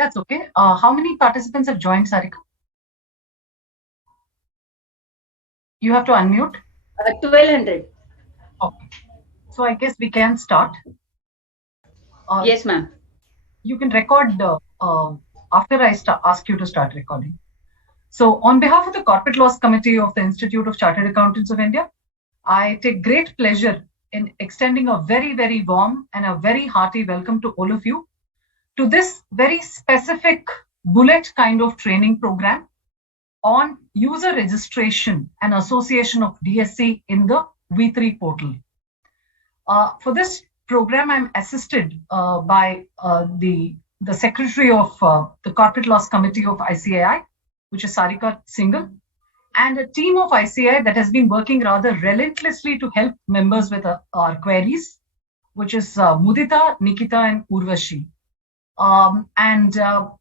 That's okay. How many participants have joined, Sarika? You have to unmute. 1200. Okay. So I guess we can start. Yes, ma'am. You can record after I ask you to start recording. So on behalf of the Corporate Laws Committee of the Institute of Chartered Accountants of India, I take great pleasure in extending a very, very warm and a very hearty welcome to all of you to this very specific bullet kind of training program on user registration and association of DSC in the V3 portal. For this program, I'm assisted by the Secretary of the Corporate Laws Committee of ICAI, which is Sarika Singhal, and a team of ICAI that has been working rather relentlessly to help members with our queries, which is Mudita, Nikita, and Urvashi.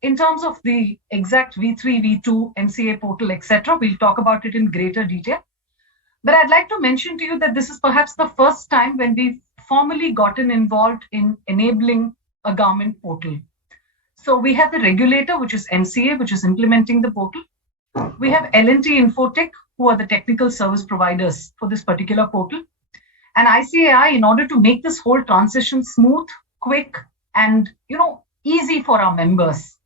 In terms of the exact V3, V2, MCA portal, etc., we'll talk about it in greater detail. But I'd like to mention to you that this is perhaps the first time when we've formally gotten involved in enabling a government portal. So we have the regulator, which is MCA, which is implementing the portal. We have L&T Infotech, who are the technical service providers for this particular portal. And ICAI, in order to make this whole transition smooth, quick, and easy for our members,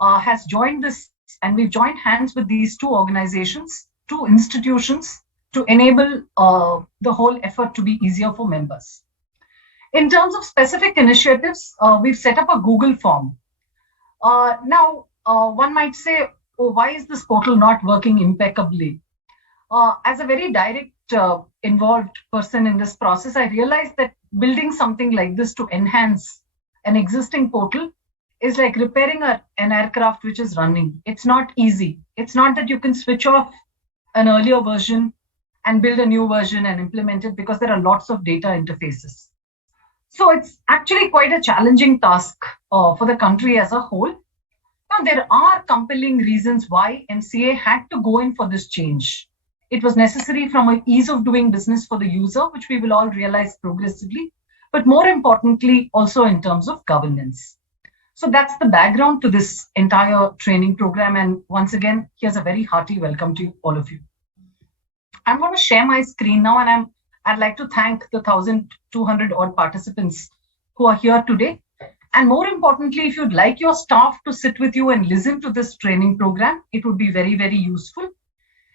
has joined this, and we've joined hands with these two organizations, two institutions, to enable the whole effort to be easier for members. In terms of specific initiatives, we've set up a Google form. Now, one might say, oh, why is this portal not working impeccably? As a very direct involved person in this process, I realized that building something like this to enhance an existing portal is like repairing an aircraft which is running. It's not easy. It's not that you can switch off an earlier version and build a new version and implement it, because there are lots of data interfaces. So it's actually quite a challenging task for the country as a whole. Now, there are compelling reasons why MCA had to go in for this change. It was necessary from an ease of doing business for the user, which we will all realize progressively, but more importantly, also in terms of governance. So that's the background to this entire training program. And once again, here's a very hearty welcome to all of you. I'm going to share my screen now, and I'd like to thank the 1,200 odd participants who are here today. And more importantly, if you'd like your staff to sit with you and listen to this training program, it would be very, very useful.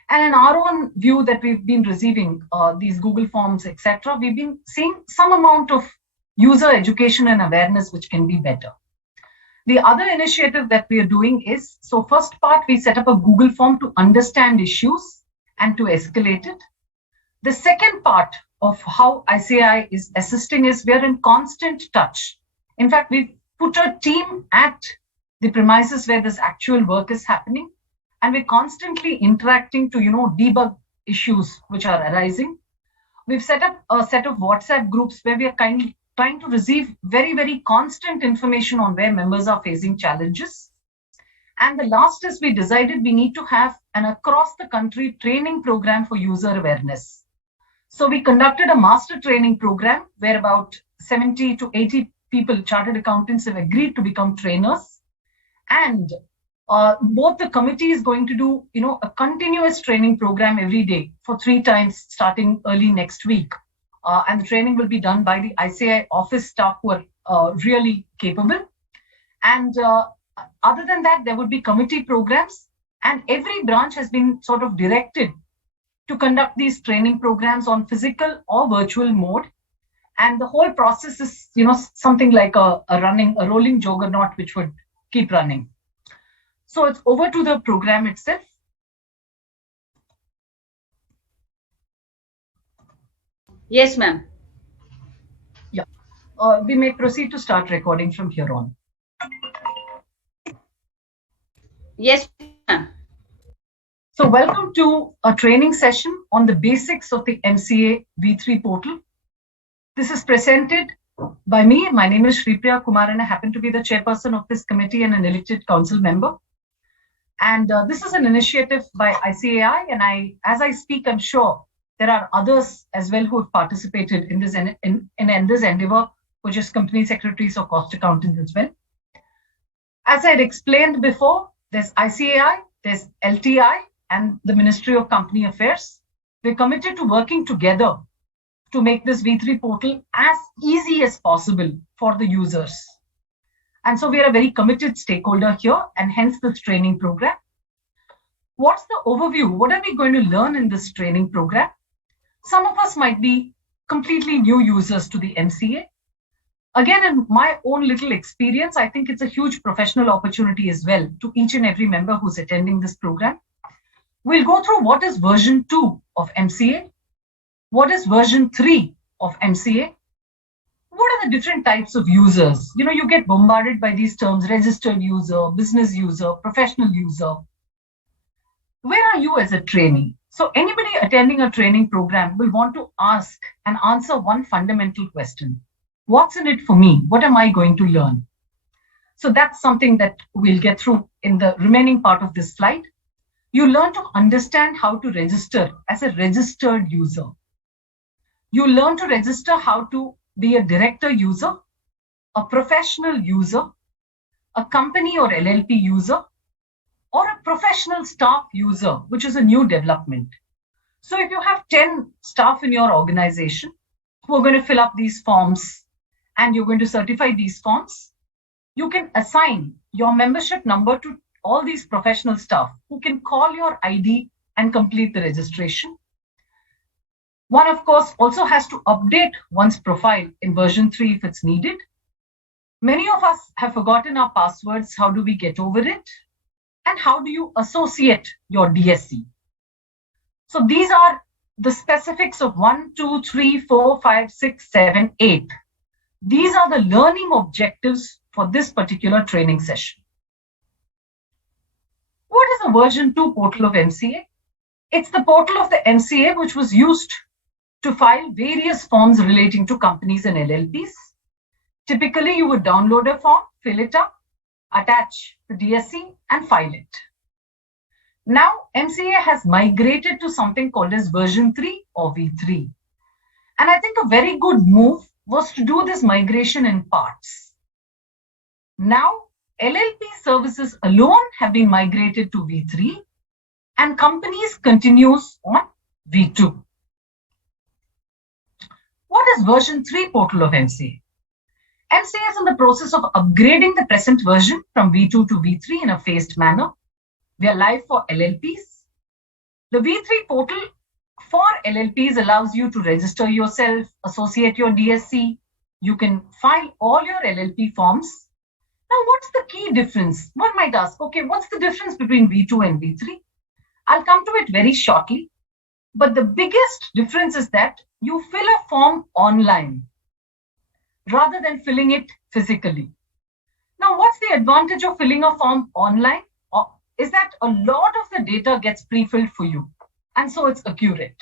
And in our own view that we've been receiving these Google Forms, etc., we've been seeing some amount of user education and awareness which can be better. The other initiative that we are doing is, so first part, we set up a Google Form to understand issues and to escalate it. The second part of how ICAI is assisting is we are in constant touch. In fact, we've put a team at the premises where this actual work is happening, and we're constantly interacting to, debug issues which are arising. We've set up a set of WhatsApp groups where we are trying to receive very, very constant information on where members are facing challenges. And the last is we decided we need to have an across the country training program for user awareness. So we conducted a master training program where about 70 to 80 people, chartered accountants, have agreed to become trainers. And both the committee is going to do, a continuous training program every day for 3 times starting early next week. And the training will be done by the ICAI office staff who are really capable. And other than that, there would be committee programs, and every branch has been sort of directed to conduct these training programs on physical or virtual mode. And the whole process is, something like a rolling juggernaut, which would keep running. So it's over to the program itself. Yes, ma'am. Yeah. We may proceed to start recording from here on. Yes, ma'am. So welcome to a training session on the basics of the MCA V3 portal. This is presented by me. My name is Shripriya Kumar, and I happen to be the chairperson of this committee and an elected council member. And this is an initiative by ICAI, and as I speak, I'm sure there are others as well who have participated in this in this endeavor, which is company secretaries or cost accountants as well. As I had explained before, there's ICAI, there's LTI, and the Ministry of Company Affairs. We're committed to working together to make this V3 portal as easy as possible for the users. And so we are a very committed stakeholder here, and hence this training program. What's the overview? What are we going to learn in this training program? Some of us might be completely new users to the MCA. Again, in my own little experience, I think it's a huge professional opportunity as well to each and every member who's attending this program. We'll go through what is version 2 of MCA, what is version 3 of MCA, what are the different types of users. You know, you get bombarded by these terms: registered user, business user, professional user. Where are you as a trainee? So anybody attending a training program will want to ask and answer one fundamental question. What's in it for me? What am I going to learn? So that's something that we'll get through in the remaining part of this slide. You learn to understand how to register as a registered user. You learn to register how to be a director user, a professional user, a company or LLP user, or a professional staff user, which is a new development. So if you have 10 staff in your organization who are going to fill up these forms and you're going to certify these forms, you can assign your membership number to all these professional staff who can call your ID and complete the registration. One, of course, also has to update one's profile in version 3 if it's needed. Many of us have forgotten our passwords. How do we get over it? And how do you associate your DSC? So these are the specifics of 1, 2, 3, 4, 5, 6, 7, 8. These are the learning objectives for this particular training session. What is a version 2 portal of MCA? It's the portal of the MCA which was used to file various forms relating to companies and LLPs. Typically, you would download a form, fill it up, attach the DSC and file it. Now, MCA has migrated to something called as version 3 or V3. And I think a very good move was to do this migration in parts. Now, LLP services alone have been migrated to V3 and companies continues on V2. What is version 3 portal of MCA? MCA is in the process of upgrading the present version from V2 to V3 in a phased manner. We are live for LLPs. The V3 portal for LLPs allows you to register yourself, associate your DSC. You can file all your LLP forms. Now, what's the key difference? One might ask, okay, what's the difference between V2 and V3? I'll come to it very shortly. But the biggest difference is that you fill a form online rather than filling it physically. Now, what's the advantage of filling a form online? Is that a lot of the data gets pre-filled for you, and so it's accurate.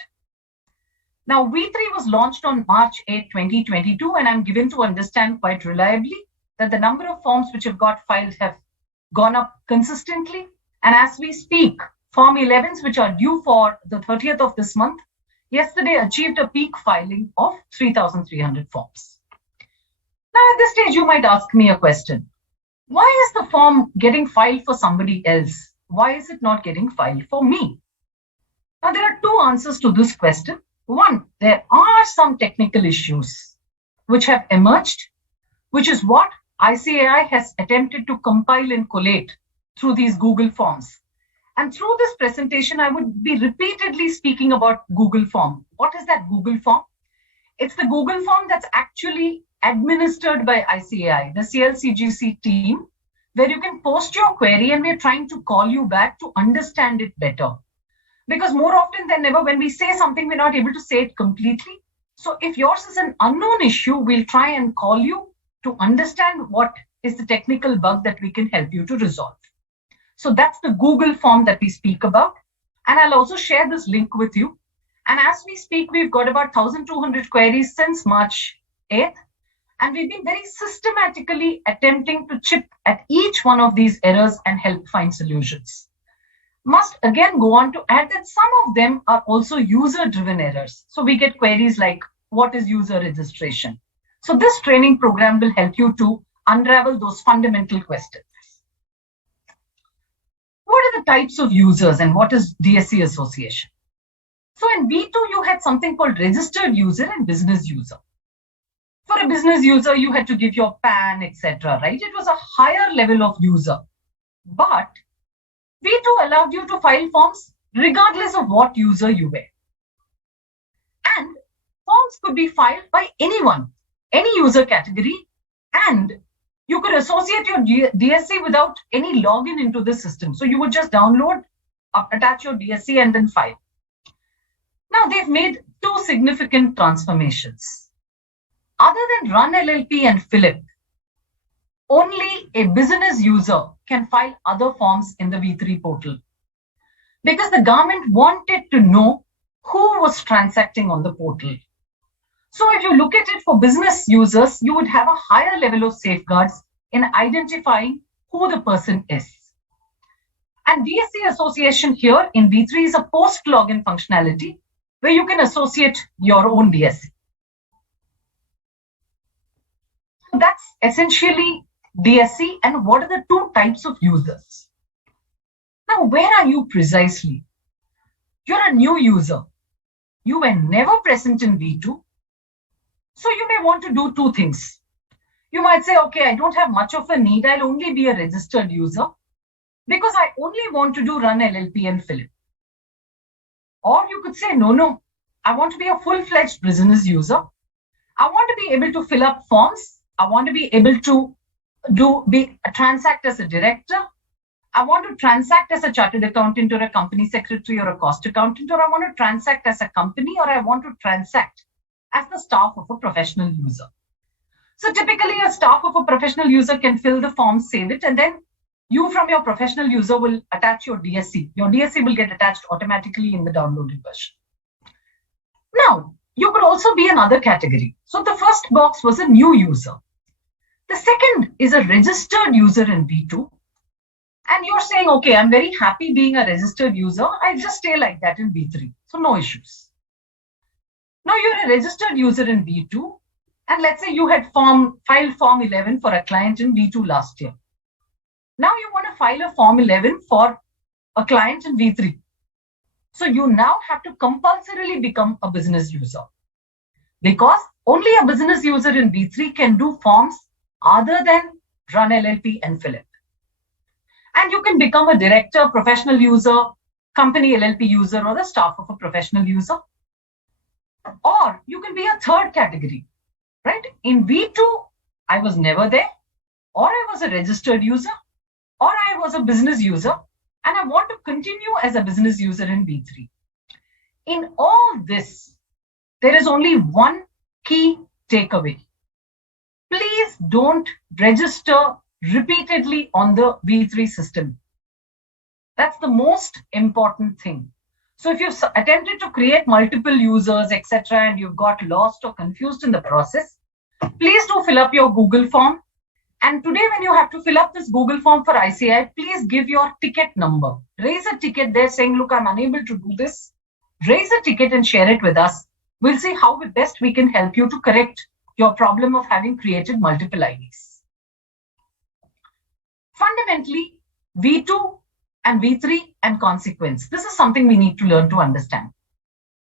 Now, V3 was launched on March 8, 2022, and I'm given to understand quite reliably that the number of forms which have got filed have gone up consistently. And as we speak, Form 11s, which are due for the 30th of this month, yesterday achieved a peak filing of 3,300 forms. Now, at this stage, you might ask me a question. Why is the form getting filed for somebody else? Why is it not getting filed for me? Now, there are two answers to this question. One, there are some technical issues which have emerged, which is what ICAI has attempted to compile and collate through these Google Forms. And through this presentation, I would be repeatedly speaking about Google Form. What is that Google Form? It's the Google Form that's actually administered by ICAI, the CLCGC team, where you can post your query and we're trying to call you back to understand it better. Because more often than ever, when we say something, we're not able to say it completely. So if yours is an unknown issue, we'll try and call you to understand what is the technical bug that we can help you to resolve. So that's the Google Form that we speak about. And I'll also share this link with you. And as we speak, we've got about 1,200 queries since March 8th. And we've been very systematically attempting to chip at each one of these errors and help find solutions. Must again go on to add that some of them are also user-driven errors. So we get queries like, what is user registration? So this training program will help you to unravel those fundamental questions. the types of users and what is DSC association? So in V2, you had something called registered user and business user. For a business user, you had to give your PAN, etc., right? It was a higher level of user. But V2 allowed you to file forms regardless of what user you were. And forms could be filed by anyone, any user category, and you could associate your DSC without any login into the system. So you would just download, attach your DSC and then file. Now they've made two significant transformations. Other than Run LLP and Philip, only a business user can file other forms in the V3 portal because the government wanted to know who was transacting on the portal. So if you look at it for business users, you would have a higher level of safeguards in identifying who the person is. And DSC association here in V3 is a post-login functionality where you can associate your own DSC. So that's essentially DSC and what are the two types of users. Now, where are you precisely? You're a new user. You were never present in V2. So you may want to do two things. You might say, okay, I don't have much of a need. I'll only be a registered user because I only want to do Run LLP and Philip. Or you could say, no, I want to be a full-fledged business user. I want to be able to fill up forms. I want to be able to transact as a director. I want to transact as a chartered accountant or a company secretary or a cost accountant, or I want to transact as a company, or I want to transact as the staff of a professional user. So typically a staff of a professional user can fill the form, save it, and then you from your professional user will attach your DSC. Your DSC will get attached automatically in the downloaded version. Now, you could also be another category. So the first box was a new user. The second is a registered user in V2. And you're saying, okay, I'm very happy being a registered user. I just stay like that in V3. So no issues. Now you're a registered user in V2. And let's say you had filed Form 11 for a client in V2 last year. Now you want to file a Form 11 for a client in V3. So you now have to compulsorily become a business user because only a business user in V3 can do forms other than Run LLP and Philip. And you can become a director, professional user, company LLP user, or the staff of a professional user. Or you can be a third category, right? In V2, I was never there, or I was a registered user, or I was a business user, and I want to continue as a business user in V3. In all this, there is only one key takeaway. Please don't register repeatedly on the V3 system. That's the most important thing. So if you've attempted to create multiple users, etc., and you've got lost or confused in the process, please do fill up your Google form. And today, when you have to fill up this Google form for ICI, please give your ticket number. Raise a ticket there saying, look, I'm unable to do this. Raise a ticket and share it with us. We'll see how best we can help you to correct your problem of having created multiple IDs. Fundamentally, V2 and V3 and consequence. This is something we need to learn to understand.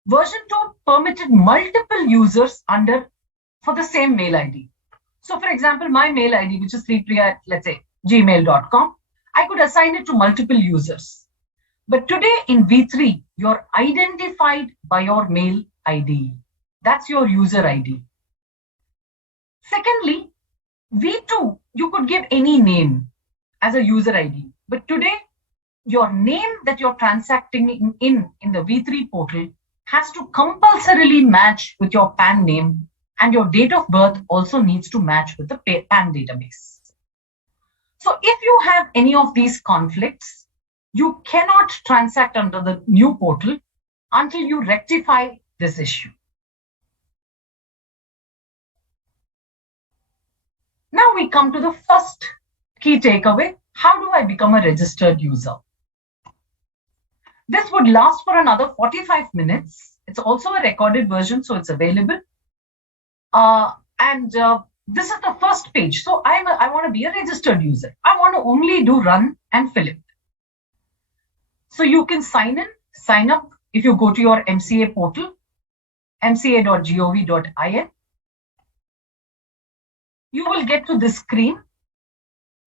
Version 2 permitted multiple users for the same mail ID. So for example, my mail ID, which is sripriya, let's say gmail.com, I could assign it to multiple users. But today in V3, you're identified by your mail ID. That's your user ID. Secondly, V2, you could give any name as a user ID. But today, your name that you're transacting in the V3 portal has to compulsorily match with your PAN name, and your date of birth also needs to match with the PAN database. So if you have any of these conflicts, you cannot transact under the new portal until you rectify this issue. Now we come to the first key takeaway. How do I become a registered user? This would last for another 45 minutes. It's also a recorded version, so it's available. This is the first page. So I want to be a registered user. I want to only do Run and Philip. So you can sign up if you go to your MCA portal, mca.gov.in. You will get to this screen.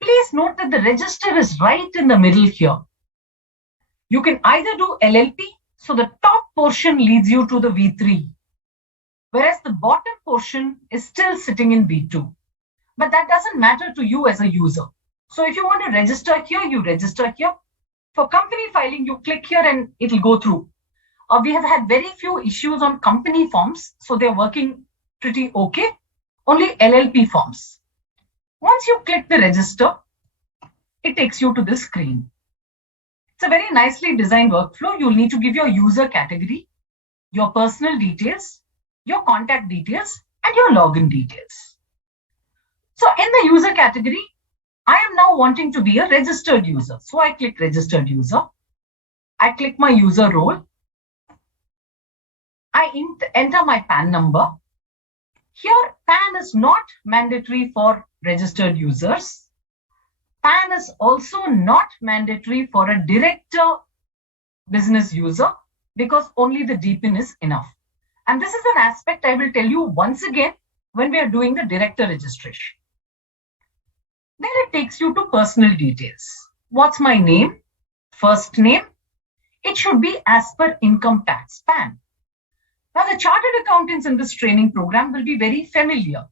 Please note that the register is right in the middle here. You can either do LLP, so the top portion leads you to the V3, whereas the bottom portion is still sitting in V2. But that doesn't matter to you as a user. So if you want to register here, you register here. For company filing, you click here and it'll go through. We have had very few issues on company forms, so they're working pretty okay. Only LLP forms. Once you click the register, it takes you to this screen. It's a very nicely designed workflow. You'll need to give your user category, your personal details, your contact details, and your login details. So in the user category, I am now wanting to be a registered user. So I click registered user. I click my user role. I enter my PAN number. Here, PAN is not mandatory for registered users. PAN is also not mandatory for a director business user because only the DPIN is enough. And this is an aspect I will tell you once again when we are doing the director registration. Then it takes you to personal details. What's my name? First name. It should be as per income tax PAN. Now, the chartered accountants in this training program will be very familiar.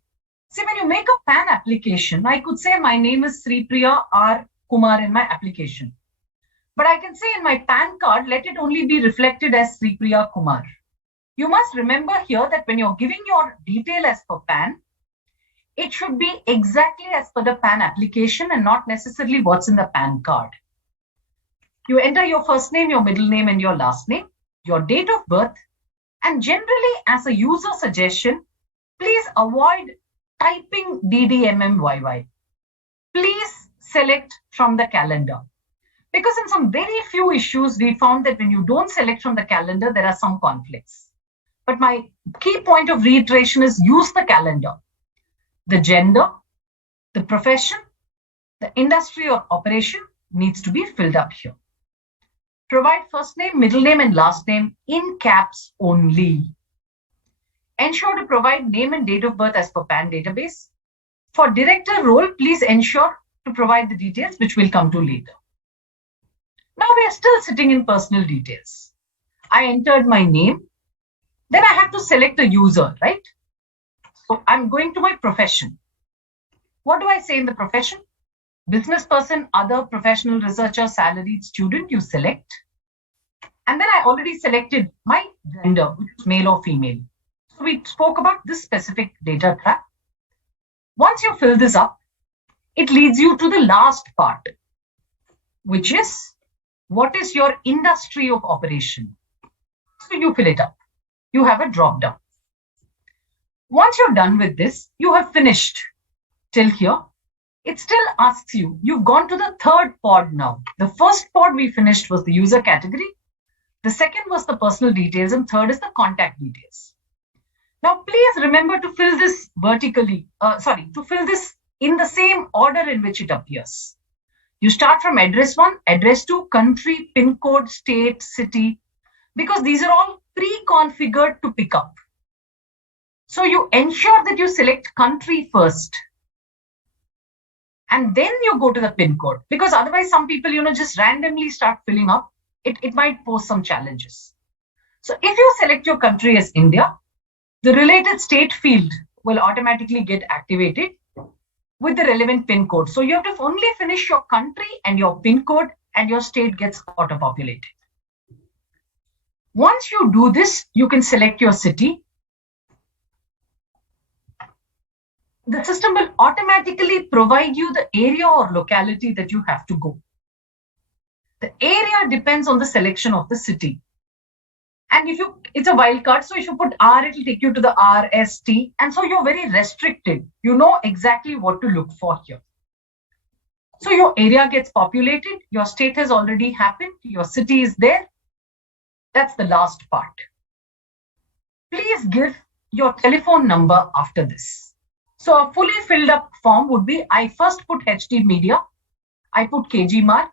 See, when you make a PAN application, I could say my name is Sri Priya R. Kumar in my application. But I can say in my PAN card, let it only be reflected as Sri Priya Kumar. You must remember here that when you're giving your detail as per PAN, it should be exactly as per the PAN application and not necessarily what's in the PAN card. You enter your first name, your middle name, and your last name, your date of birth, and generally as a user suggestion, please avoid typing DDMMYY. Please select from the calendar. Because in some very few issues, we found that when you don't select from the calendar, there are some conflicts. But my key point of reiteration is use the calendar. The gender, the profession, the industry or operation needs to be filled up here. Provide first name, middle name, and last name in caps only. Ensure to provide name and date of birth as per PAN database. For director role, please ensure to provide the details, which we'll come to later. Now we are still sitting in personal details. I entered my name. Then I have to select a user, right? So I'm going to my profession. What do I say in the profession? Business person, other, professional, researcher, salaried, student, you select. And then I already selected my gender, which is male or female. So we spoke about this specific data trap. Once you fill this up, it leads you to the last part, which is what is your industry of operation? So you fill it up. You have a drop down. Once you're done with this, you have finished till here. It still asks you, you've gone to the third pod now. The first pod we finished was the user category. The second was the personal details, and third is the contact details. Now, please remember to fill this to fill this in the same order in which it appears. You start from address 1, address 2, country, pin code, state, city, because these are all pre-configured to pick up. So you ensure that you select country first. And then you go to the pin code, because otherwise some people, just randomly start filling up. It might pose some challenges. So if you select your country as India, the related state field will automatically get activated with the relevant pin code. So you have to only finish your country and your pin code, and your state gets auto-populated. Once you do this, you can select your city. The system will automatically provide you the area or locality that you have to go. The area depends on the selection of the city. And it's a wildcard, so if you put R, it will take you to the RST. And so you're very restricted. You know exactly what to look for here. So your area gets populated. Your state has already happened. Your city is there. That's the last part. Please give your telephone number after this. So a fully filled up form would be, I first put HD media. I put KG mark.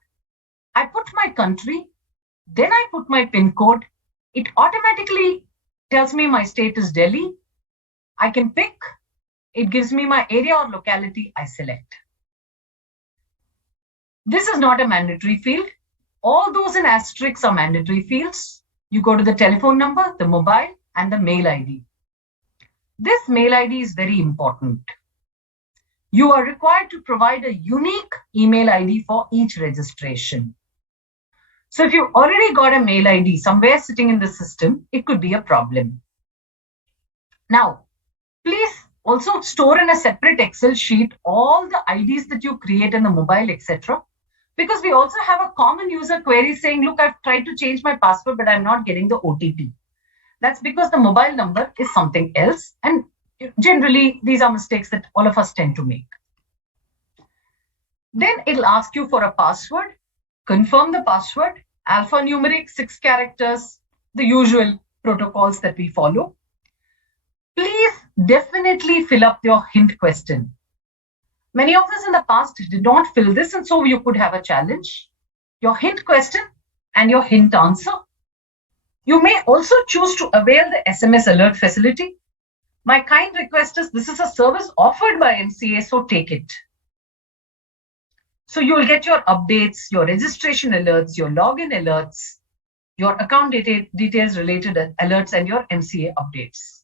I put my country. Then I put my PIN code. It automatically tells me my state is Delhi. I can pick. It gives me my area or locality I select. This is not a mandatory field. All those in asterisks are mandatory fields. You go to the telephone number, the mobile, and the mail ID. This mail ID is very important. You are required to provide a unique email ID for each registration. So if you've already got a mail ID somewhere sitting in the system, it could be a problem. Now, please also store in a separate Excel sheet all the IDs that you create in the mobile, etc. Because we also have a common user query saying, look, I've tried to change my password, but I'm not getting the OTP. That's because the mobile number is something else. And generally, these are mistakes that all of us tend to make. Then it'll ask you for a password. Confirm the password, alphanumeric, 6 characters, the usual protocols that we follow. Please definitely fill up your hint question. Many of us in the past did not fill this, and so you could have a challenge. Your hint question and your hint answer. You may also choose to avail the SMS alert facility. My kind request is, this is a service offered by MCA, so take it. So you will get your updates, your registration alerts, your login alerts, your account details related alerts, and your MCA updates.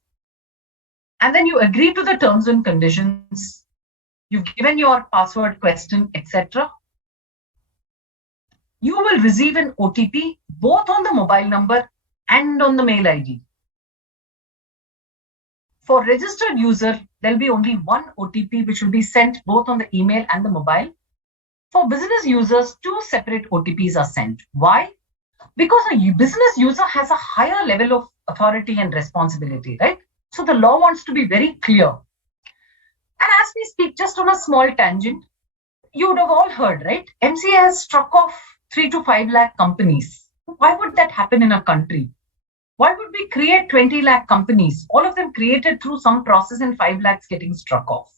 And then you agree to the terms and conditions. You've given your password question, etc. You will receive an OTP both on the mobile number and on the mail ID. For registered user, there'll be only one OTP which will be sent both on the email and the mobile. For business users, 2 separate OTPs are sent. Why? Because a business user has a higher level of authority and responsibility, right? So the law wants to be very clear. And as we speak, just on a small tangent, you would have all heard, right? MCA has struck off 3 to 5 lakh companies. Why would that happen in a country? Why would we create 20 lakh companies? All of them created through some process and 5 lakhs getting struck off.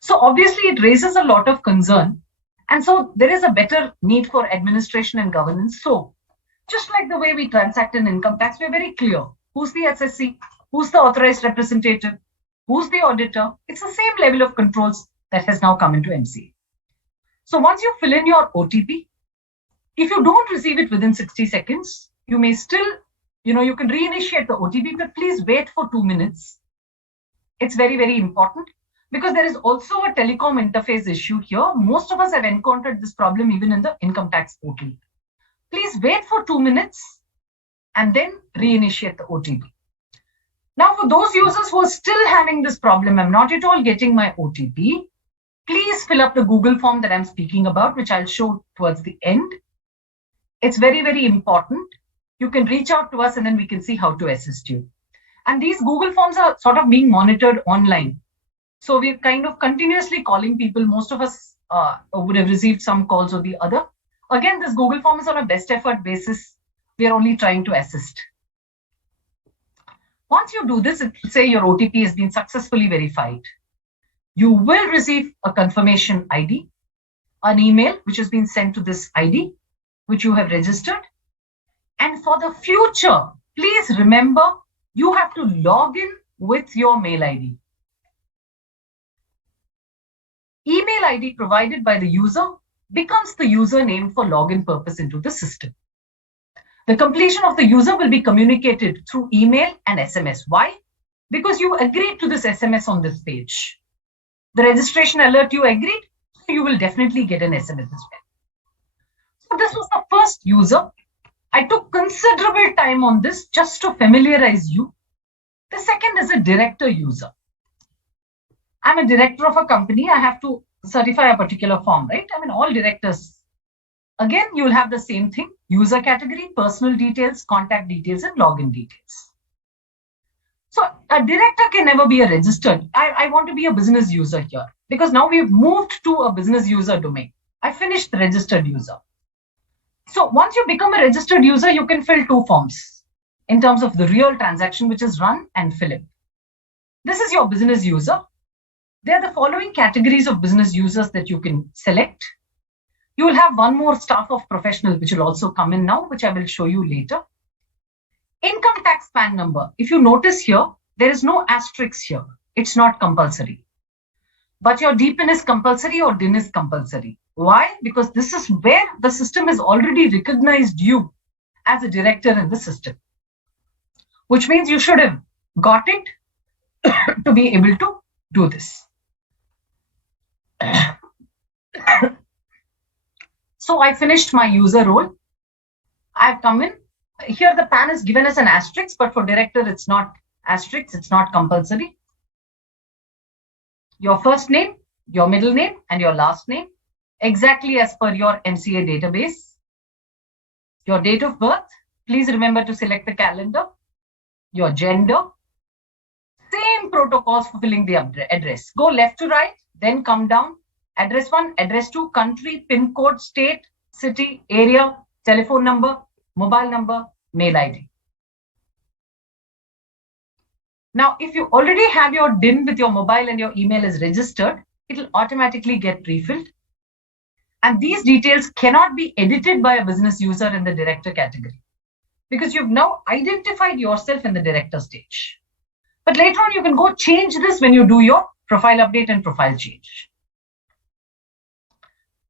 So obviously it raises a lot of concern. And so there is a better need for administration and governance. So just like the way we transact in income tax, we're very clear. Who's the SSC? Who's the authorized representative? Who's the auditor? It's the same level of controls that has now come into MCA. So once you fill in your OTP, if you don't receive it within 60 seconds, you may still, you can reinitiate the OTP, but please wait for 2 minutes. It's very, very important. Because there is also a telecom interface issue here. Most of us have encountered this problem even in the income tax portal. Please wait for 2 minutes and then reinitiate the OTP. Now, for those users who are still having this problem, I'm not at all getting my OTP, please fill up the Google form that I'm speaking about, which I'll show towards the end. It's very, very important. You can reach out to us and then we can see how to assist you. And these Google forms are sort of being monitored online. So we're kind of continuously calling people. Most of us would have received some calls or the other. Again, this Google form is on a best effort basis. We are only trying to assist. Once you do this, say your OTP has been successfully verified. You will receive a confirmation ID, an email which has been sent to this ID, which you have registered. And for the future, please remember, you have to log in with your mail ID. Email ID provided by the user becomes the username for login purpose into the system. The completion of the user will be communicated through email and SMS. Why? Because you agreed to this SMS on this page. The registration alert you agreed, so you will definitely get an SMS as well. So this was the first user. I took considerable time on this just to familiarize you. The second is a director user. I'm a director of a company. I have to certify a particular form, right? I mean, all directors. Again, you will have the same thing. User category, personal details, contact details, and login details. So a director can never be a registered. I want to be a business user here because now we've moved to a business user domain. I finished the registered user. So once you become a registered user, you can fill 2 forms in terms of the real transaction, which is run and fill in. This is your business user. There are the following categories of business users that you can select. You will have one more staff of professional, which will also come in now, which I will show you later. Income tax PAN number. If you notice here, there is no asterisk here. It's not compulsory. But your DPIN is compulsory or DIN is compulsory. Why? Because this is where the system has already recognized you as a director in the system, which means you should have got it to be able to do this. So I finished my user role. I've come in. Here the PAN is given as an asterisk, but for director it's not asterisk, it's not compulsory. Your first name, your middle name, and your last name, exactly as per your MCA database. Your date of birth, please remember to select the calendar. Your gender, same protocols for filling the address. Go left to right, then come down. Address 1, address 2, country, PIN code, state, city, area, telephone number, mobile number, mail ID. Now, if you already have your DIN with your mobile and your email is registered, it will automatically get refilled. And these details cannot be edited by a business user in the director category because you've now identified yourself in the director stage. But later on, you can go change this when you do your profile update and profile change.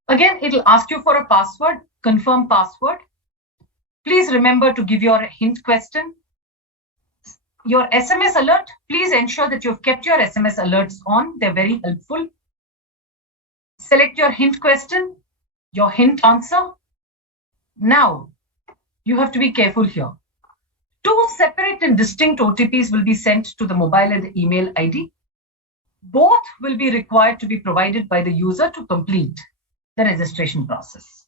Again, it will ask you for a password, confirm password. Please remember to give your hint question. Your SMS alert, please ensure that you've kept your SMS alerts on. They're very helpful. Select your hint question, your hint answer. Now, you have to be careful here. 2 separate and distinct OTPs will be sent to the mobile and the email ID. Both will be required to be provided by the user to complete the registration process.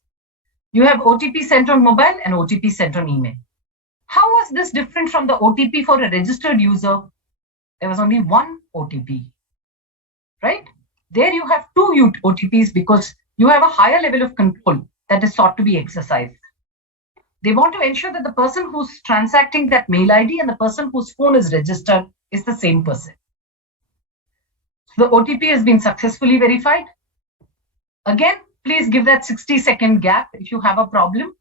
You have OTP sent on mobile and OTP sent on email. How was this different from the OTP for a registered user? There was only one OTP, right? There you have 2 OTPs because you have a higher level of control that is sought to be exercised. They want to ensure that the person who's transacting that mail ID and the person whose phone is registered is the same person. So the OTP has been successfully verified. Again, please give that 60-second gap if you have a problem.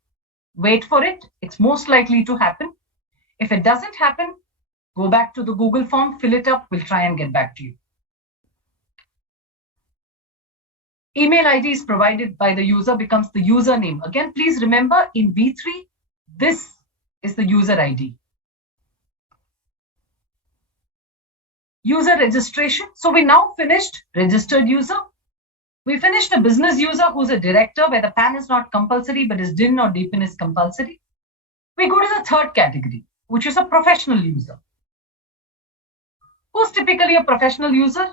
Wait for it. It's most likely to happen. If it doesn't happen, go back to the Google form, fill it up. We'll try and get back to you. Email ID is provided by the user, becomes the username. Again, please remember in V3, this is the user ID. User registration. So we now finished registered user. We finished a business user who's a director where the PAN is not compulsory, but his DIN or DPIN is compulsory. We go to the third category, which is a professional user. Who's typically a professional user?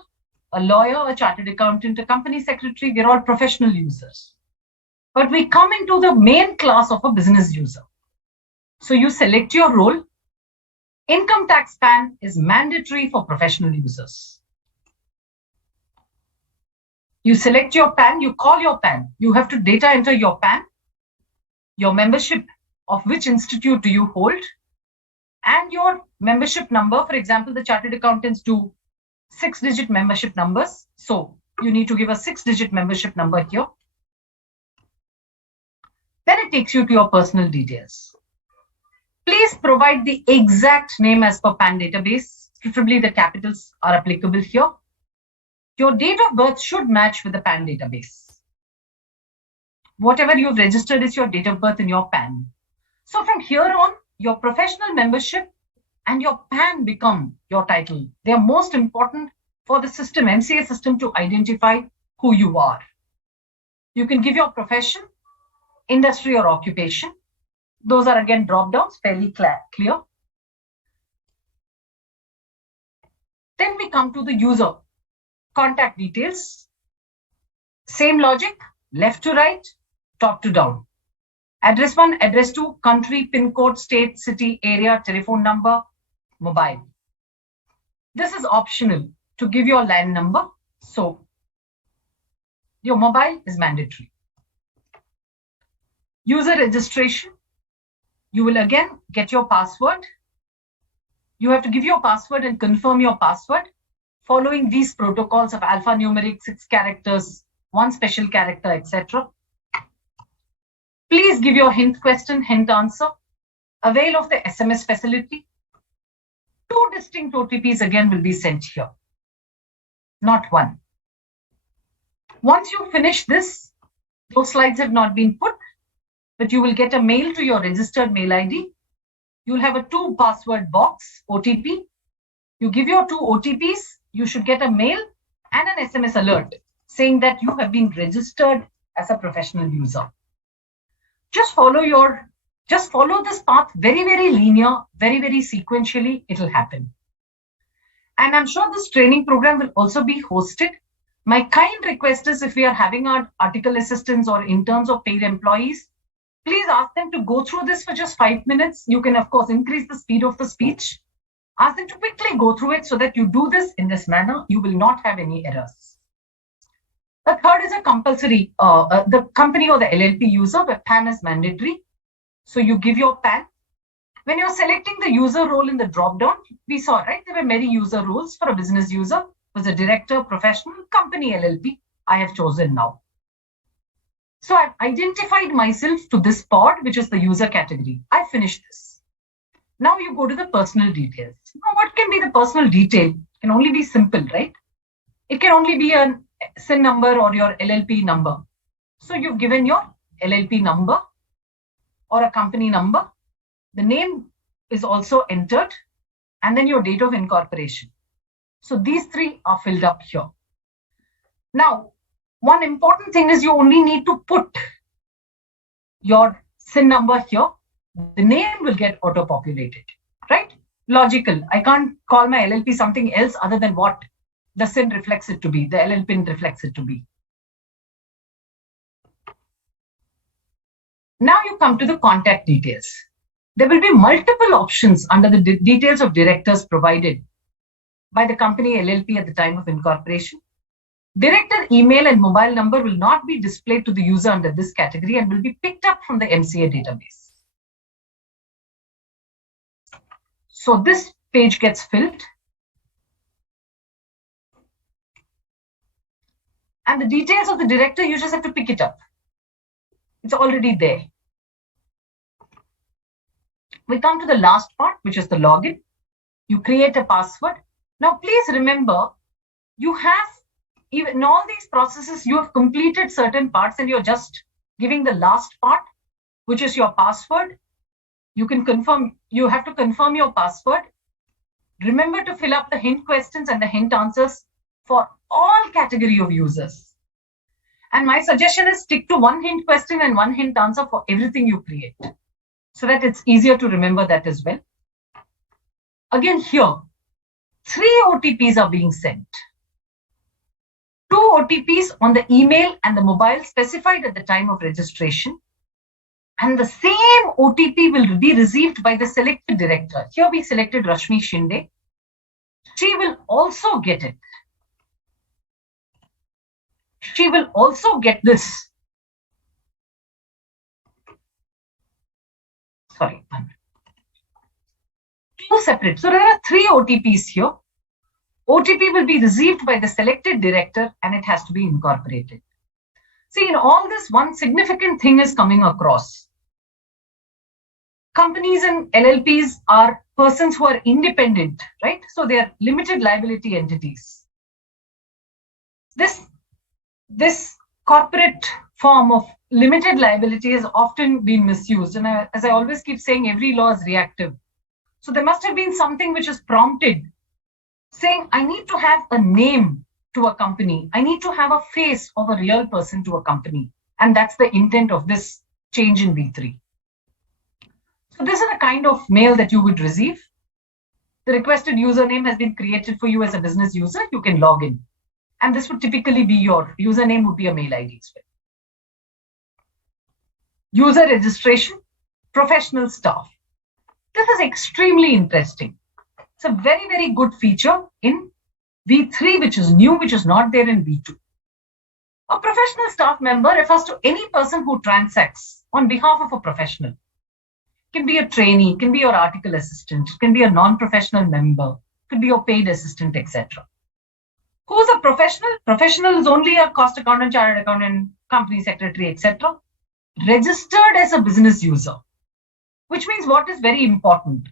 A lawyer, a chartered accountant, a company secretary, we're all professional users. But we come into the main class of a business user. So you select your role. Income tax PAN is mandatory for professional users. You select your PAN, you call your PAN. You have to data enter your PAN, your membership of which institute do you hold, and your membership number. For example, the chartered accountants do 6-digit membership numbers. So you need to give a 6-digit membership number here. Then it takes you to your personal details. Please provide the exact name as per PAN database. Preferably the capitals are applicable here. Your date of birth should match with the PAN database. Whatever you've registered is your date of birth in your PAN. So from here on, your professional membership and your PAN become your title. They are most important for the system, MCA system, to identify who you are. You can give your profession, industry or occupation. Those are again drop-downs, fairly clear. Then we come to the user. Contact details. Same logic, left to right, top to down. Address 1, address 2, country, PIN code, state, city, area, telephone number, mobile. This is optional to give your LAN number. So your mobile is mandatory. User registration. You will again get your password. You have to give your password and confirm your password following these protocols of alphanumeric, 6 characters, 1 special character, etc. Please give your hint question, hint answer. Avail of the SMS facility. 2 distinct OTPs again will be sent here, not one. Once you finish this, those slides have not been put, but you will get a mail to your registered mail ID. You'll have a 2 password box, OTP. You give your 2 OTPs, you should get a mail and an SMS alert saying that you have been registered as a professional user. Just follow this path very, very linear, very, very sequentially, it'll happen. And I'm sure this training program will also be hosted. My kind request is, if we are having our article assistants or interns or paid employees, please ask them to go through this for just 5 minutes. You can, of course, increase the speed of the speech. Ask them to quickly go through it so that you do this in this manner. You will not have any errors. The third is a compulsory, the company or the LLP user, where PAN is mandatory. So you give your PAN. When you're selecting the user role in the drop-down, we saw, right, there were many user roles. For a business user, it was a director, professional, company LLP. I have chosen now. So I've identified myself to this pod, which is the user category. I finished this. Now you go to the personal details. Now, what can be the personal detail? It can only be simple, right? It can only be a SIN number or your LLP number. So you've given your LLP number or a company number. The name is also entered, and then your date of incorporation. So these 3 are filled up here. Now, one important thing is you only need to put your SIN number here. The name will get auto-populated, right? Logical. I can't call my LLP something else other than what the SIN reflects it to be, the LLPIN reflects it to be. Now you come to the contact details. There will be multiple options under the details of directors provided by the company LLP at the time of incorporation. Director email and mobile number will not be displayed to the user under this category and will be picked up from the MCA database. So this page gets filled. And the details of the director, you just have to pick it up. It's already there. We come to the last part, which is the login. You create a password. Now, please remember, you have, even in all these processes, you have completed certain parts and you're just giving the last part, which is your password. You can confirm, you have to confirm your password. Remember to fill up the hint questions and the hint answers for all category of users. And my suggestion is stick to 1 hint question and 1 hint answer for everything you create, so that it's easier to remember that as well. Again, here, 3 OTPs are being sent. 2 OTPs on the email and the mobile specified at the time of registration. And the same OTP will be received by the selected director. Here we selected Rashmi Shinde. She will also get it. She will also get this. Sorry. 2 separate. So there are 3 OTPs here. OTP will be received by the selected director and it has to be incorporated. See, in all this, one significant thing is coming across. Companies and LLPs are persons who are independent, right? So they are limited liability entities. This corporate form of limited liability has often been misused. And as I always keep saying, every law is reactive. So there must have been something which is prompted saying, I need to have a name to a company. I need to have a face of a real person to a company. And that's the intent of this change in V3. So this is the kind of mail that you would receive. The requested username has been created for you as a business user. You can log in. And this would typically be your username would be a mail ID as well. User registration, professional staff. This is extremely interesting. It's a very, very good feature in V3, which is new, which is not there in V2. A professional staff member refers to any person who transacts on behalf of a professional. It can be a trainee, can be your article assistant, it can be a non-professional member, it could be your paid assistant, etc. Who's a professional? Professional is only a cost accountant, chartered accountant, company secretary, etc. registered as a business user, which means what is very important.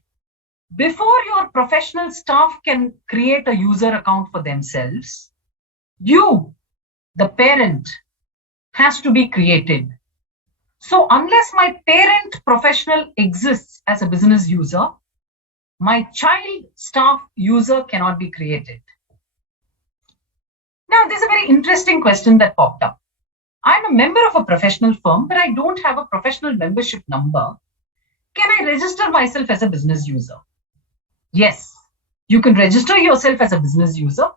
Before your professional staff can create a user account for themselves, you, the parent, has to be created. So unless my parent professional exists as a business user, my child staff user cannot be created. Now, there's a very interesting question that popped up. I'm a member of a professional firm, but I don't have a professional membership number. Can I register myself as a business user? Yes, you can register yourself as a business user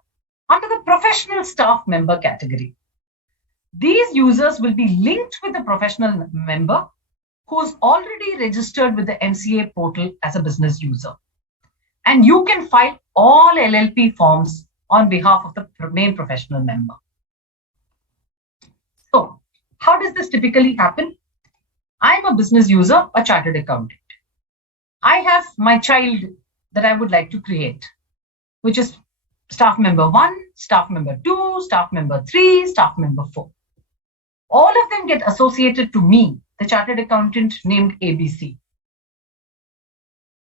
under the professional staff member category. These users will be linked with the professional member who's already registered with the MCA portal as a business user. And you can file all LLP forms on behalf of the main professional member. So, how does this typically happen? I'm a business user, a chartered accountant. I have my child that I would like to create, which is staff member 1, staff member 2, staff member 3, staff member 4. All of them get associated to me, the chartered accountant named ABC.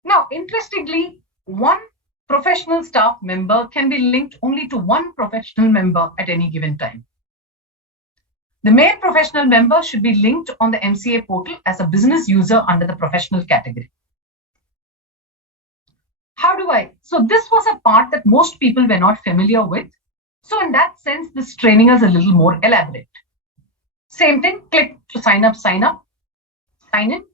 Now, interestingly, one professional staff member can be linked only to one professional member at any given time. The main professional member should be linked on the MCA portal as a business user under the professional category. How do I? So this was a part that most people were not familiar with. So in that sense, this training is a little more elaborate. Same thing, click to sign up, sign in.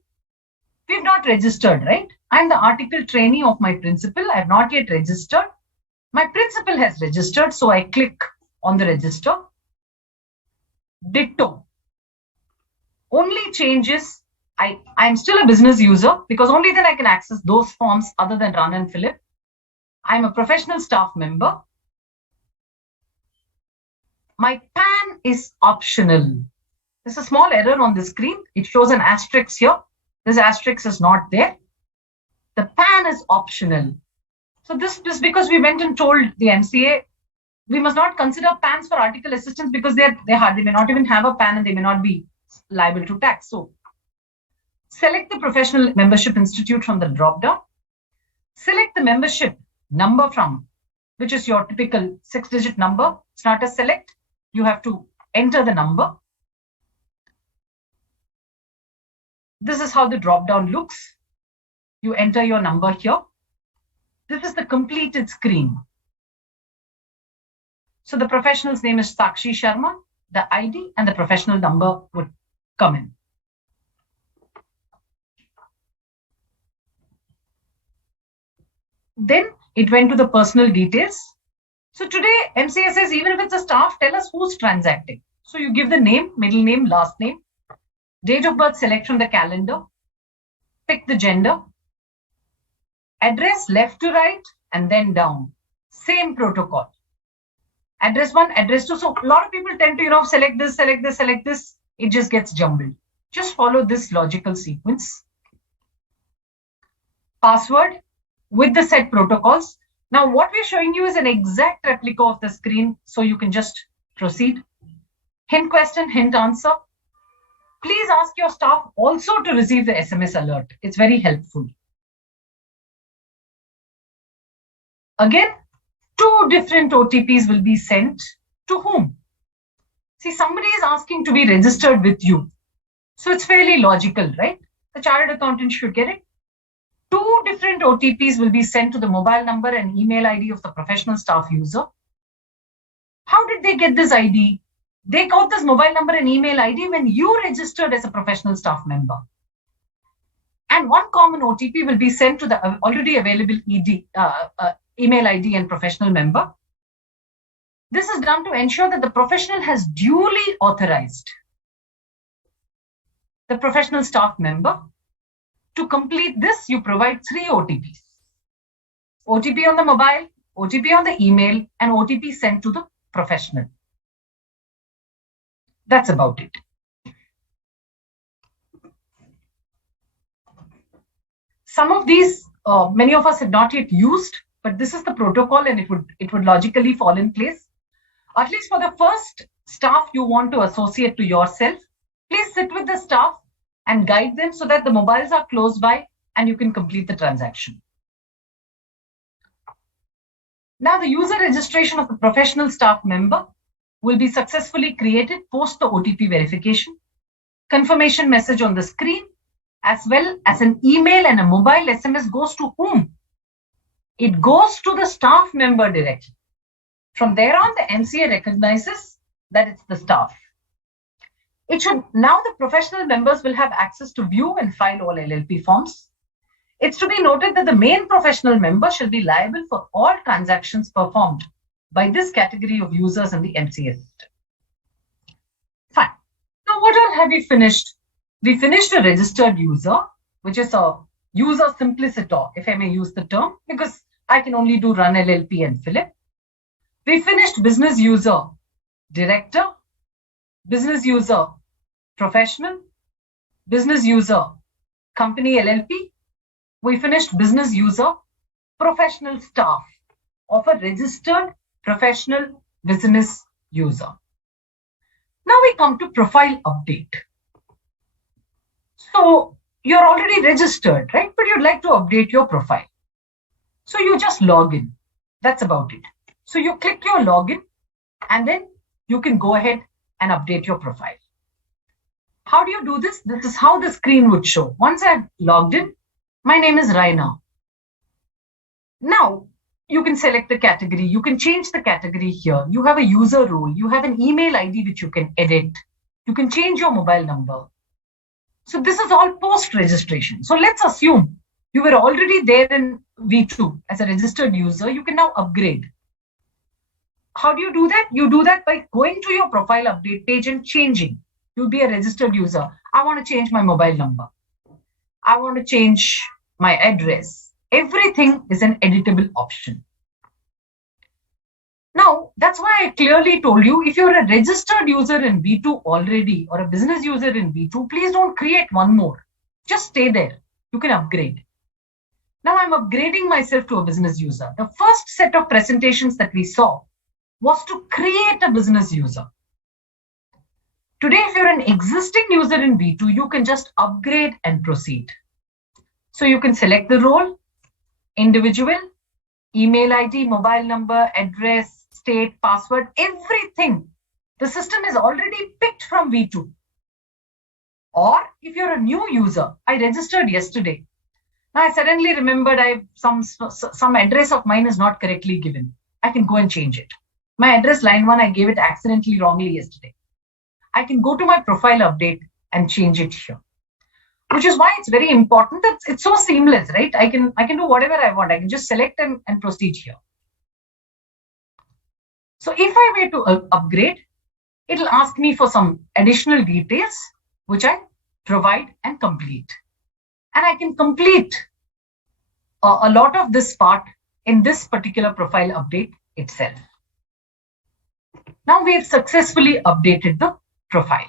We've not registered, right? I'm the article trainee of my principal. I have not yet registered. My principal has registered, so I click on the register. Ditto. Only changes, I'm still a business user because only then I can access those forms other than run and fill it. I'm a professional staff member. My PAN is optional. There's a small error on the screen. It shows an asterisk here. This asterisk is not there. The PAN is optional. So this is because we went and told the MCA, we must not consider PANs for article assistance because they may not even have a PAN and they may not be liable to tax. So select the professional membership institute from the drop down. Select the membership number from, which is your typical 6-digit number. It's not a select. You have to enter the number. This is how the drop down looks. You enter your number here. This is the completed screen. So the professional's name is Sakshi Sharma. The ID and the professional number would come in. Then it went to the personal details. So today, MCA says, even if it's a staff, tell us who's transacting. So you give the name, middle name, last name, date of birth, select from the calendar, pick the gender, address left to right, and then down. Same protocol. Address 1, address 2. So a lot of people tend to, select this, select this, select this. It just gets jumbled. Just follow this logical sequence. Password with the set protocols. Now, what we're showing you is an exact replica of the screen, so you can just proceed. Hint question, hint answer. Please ask your staff also to receive the SMS alert. It's very helpful. Again, 2 different OTPs will be sent to whom? See, somebody is asking to be registered with you. So it's fairly logical, right? The chartered accountant should get it. 2 different OTPs will be sent to the mobile number and email ID of the professional staff user. How did they get this ID? They got this mobile number and email ID when you registered as a professional staff member. And 1 common OTP will be sent to the already available email ID and professional member. This is done to ensure that the professional has duly authorized the professional staff member. To complete this, you provide 3 OTPs. OTP on the mobile, OTP on the email, and OTP sent to the professional. That's about it. Some of these, many of us have not yet used, but this is the protocol and it would logically fall in place. At least for the first staff you want to associate to yourself, Please sit with the staff and guide them so that the mobiles are close by and you can complete the transaction. Now, the user registration of the professional staff member will be successfully created post the OTP verification. Confirmation message on the screen, as well as an email and a mobile SMS goes to whom? It goes to the staff member directly. From there on, the MCA recognizes that it's the staff. Now the professional members will have access to view and file all LLP forms. It's to be noted that the main professional member shall be liable for all transactions performed by this category of users in the MCA system. Fine. Now, what all have we finished? We finished a registered user, which is a user simplicitor, if I may use the term, because I can only do run LLP and Philip. We finished business user director, business user professional, business user company LLP. We finished business user professional staff of a registered professional business user. Now we come to profile update. So you're already registered, right? But you'd like to update your profile. So you just log in. That's about it. So you click your login and then you can go ahead and update your profile. How do you do this? This is how the screen would show. Once I've logged in, my name is Raina. Now you can select the category. You can change the category here. You have a user role. You have an email ID which you can edit. You can change your mobile number. So this is all post-registration. So let's assume you were already there in V2 as a registered user. You can now upgrade. How do you do that? You do that by going to your profile update page and changing. You'll be a registered user. I want to change my mobile number. I want to change my address. Everything is an editable option. Now, that's why I clearly told you, if you're a registered user in V2 already or a business user in V2, please don't create one more. Just stay there. You can upgrade. Now I'm upgrading myself to a business user. The first set of presentations that we saw was to create a business user. Today, if you're an existing user in V2, you can just upgrade and proceed. So you can select the role, individual, email ID, mobile number, address, state, password, everything. The system is already picked from V2. Or if you're a new user, I registered yesterday. Now I suddenly remembered some address of mine is not correctly given. I can go and change it. My address line 1, I gave it accidentally wrongly yesterday. I can go to my profile update and change it here. Which is why it's very important that it's so seamless, right? I can do whatever I want. I can just select and proceed here. So if I were to upgrade, it'll ask me for some additional details, which I provide and complete. And I can complete a lot of this part in this particular profile update itself. Now we've successfully updated the profile.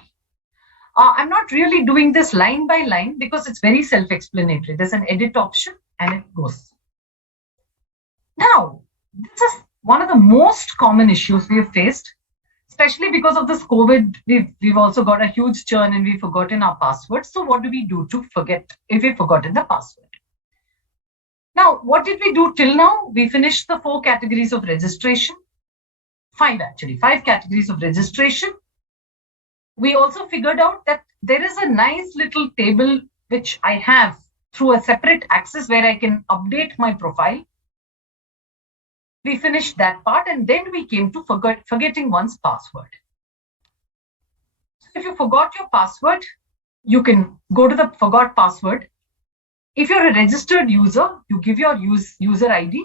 I'm not really doing this line by line because it's very self-explanatory. There's an edit option and it goes. Now, this is one of the most common issues we have faced, especially because of this COVID. We've also got a huge churn and we've forgotten our password. So what do we do to forget if we've forgotten the password? Now, what did we do till now? We finished the 4 categories of registration. 5 actually, 5 categories of registration. We also figured out that there is a nice little table which I have through a separate access where I can update my profile. We finished that part and then we came to forgetting one's password. So if you forgot your password, you can go to the forgot password. If you're a registered user, you give your user ID.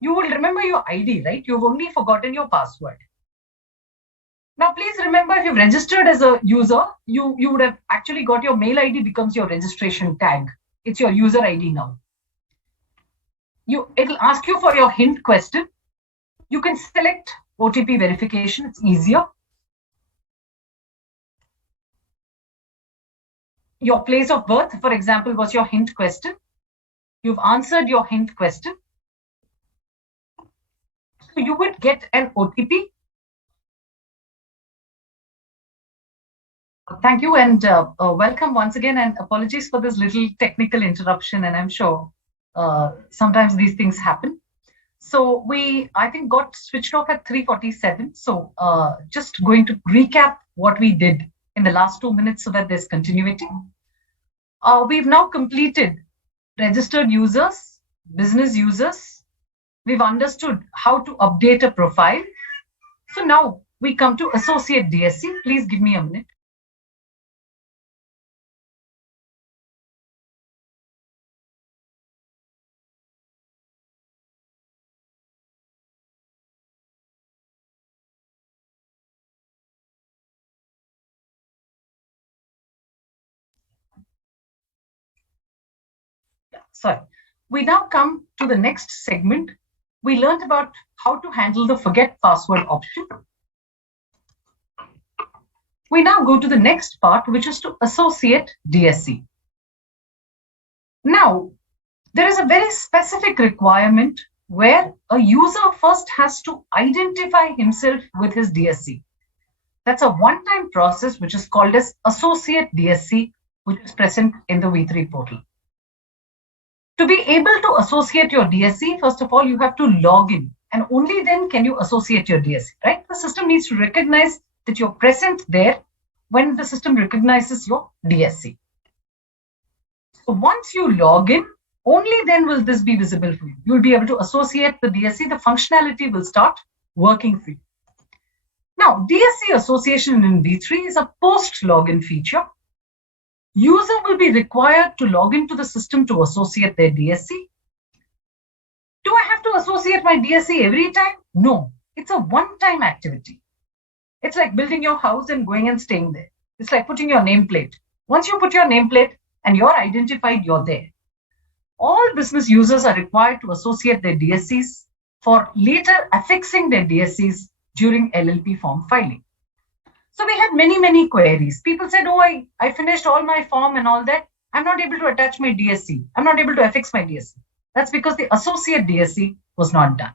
You will remember your ID, right? You've only forgotten your password. Now, please remember, if you've registered as a user, you would have actually got your mail ID becomes your registration tag. It's your user ID now. It'll ask you for your hint question. You can select OTP verification. It's easier. Your place of birth, for example, was your hint question. You've answered your hint question. So you would get an OTP. Thank you and welcome once again, and apologies for this little technical interruption, and I'm sure sometimes these things happen. So I think, got switched off at 3:47. So just going to recap what we did in the last 2 minutes so that there's continuity. We've now completed registered users, business users. We've understood how to update a profile. So now we come to associate DSC. Please give me a minute. Sorry. We now come to the next segment. We learned about how to handle the forget password option. We now go to the next part, which is to associate DSC. Now, there is a very specific requirement where a user first has to identify himself with his DSC. That's a one-time process which is called as associate DSC, which is present in the V3 portal. To be able to associate your DSC, first of all, you have to log in, and only then can you associate your DSC, right? The system needs to recognize that you're present there when the system recognizes your DSC. So once you log in, only then will this be visible for you. You'll be able to associate the DSC. The functionality will start working for you. Now, DSC association in V3 is a post-login feature. User will be required to log into the system to associate their DSC. Do I have to associate my DSC every time? No, it's a one-time activity. It's like building your house and going and staying there. It's like putting your nameplate. Once you put your nameplate and you're identified, you're there. All business users are required to associate their DSCs for later affixing their DSCs during LLP form filing. So we had many queries. People said, oh, I finished all my form and all that. I'm not able to attach my DSC. I'm not able to affix my DSC. That's because the associate DSC was not done.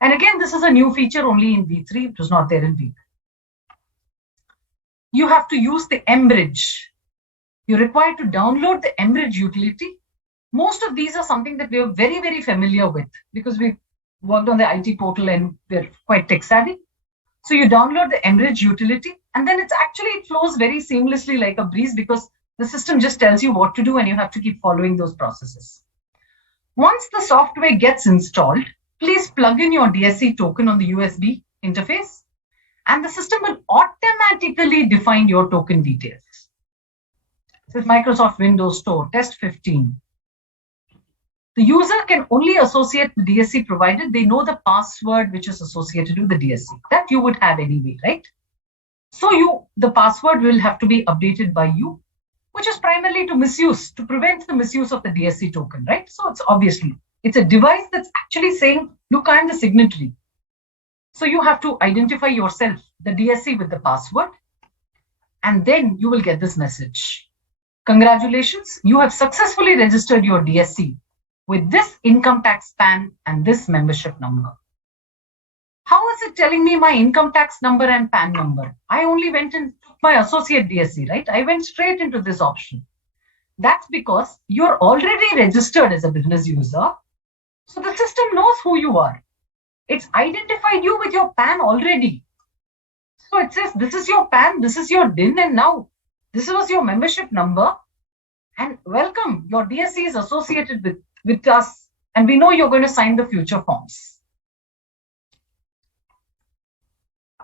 And again, this is a new feature only in V3. It was not there in V2. You have to use the mBridge. You're required to download the mBridge utility. Most of these are something that we are very familiar with because we've worked on the IT portal and we're quite tech savvy. So you download the mBridge utility, and then it flows very seamlessly like a breeze because the system just tells you what to do and you have to keep following those processes. Once the software gets installed, please plug in your DSC token on the USB interface, and the system will automatically define your token details. This is Microsoft Windows Store, test 15. The user can only associate the DSC provided they know the password which is associated with the DSC. That you would have anyway, right? So the password will have to be updated by you, which is primarily to prevent the misuse of the DSC token, right? So it's a device that's actually saying, look, I'm the signatory. So you have to identify yourself, the DSC with the password, and then you will get this message. Congratulations, you have successfully registered your DSC with this income tax PAN and this membership number. How is it telling me my income tax number and PAN number? I only went and took my associate DSC, right? I went straight into this option. That's because you're already registered as a business user. So the system knows who you are. It's identified you with your PAN already. So it says, this is your PAN, this is your DIN, and now this was your membership number. And welcome, your DSC is associated with us, and we know you're going to sign the future forms.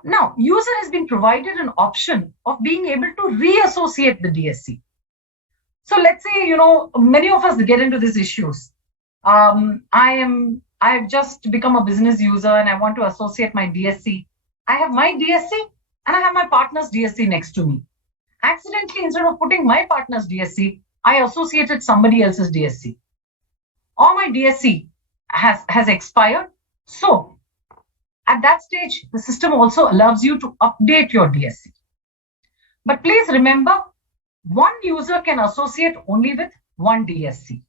Now, user has been provided an option of being able to reassociate the DSC. So let's say, many of us get into these issues. I've just become a business user and I want to associate my DSC. I have my DSC and I have my partner's DSC next to me. Accidentally, instead of putting my partner's DSC, I associated somebody else's DSC. Or my DSC has expired. So at that stage, the system also allows you to update your DSC. But please remember, one user can associate only with one DSC.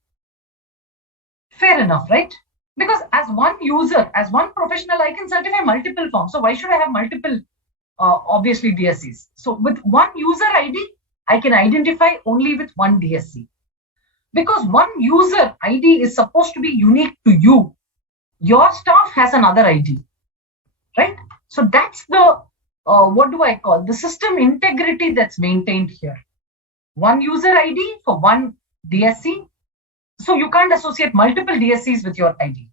Fair enough, right? Because as one user, as one professional, I can certify multiple forms. So why should I have multiple obviously DSCs. So with one user ID, I can identify only with one DSC. Because one user ID is supposed to be unique to you. Your staff has another ID, right? So that's the, what do I call, the system integrity that's maintained here. One user ID for one DSC. So you can't associate multiple DSCs with your ID.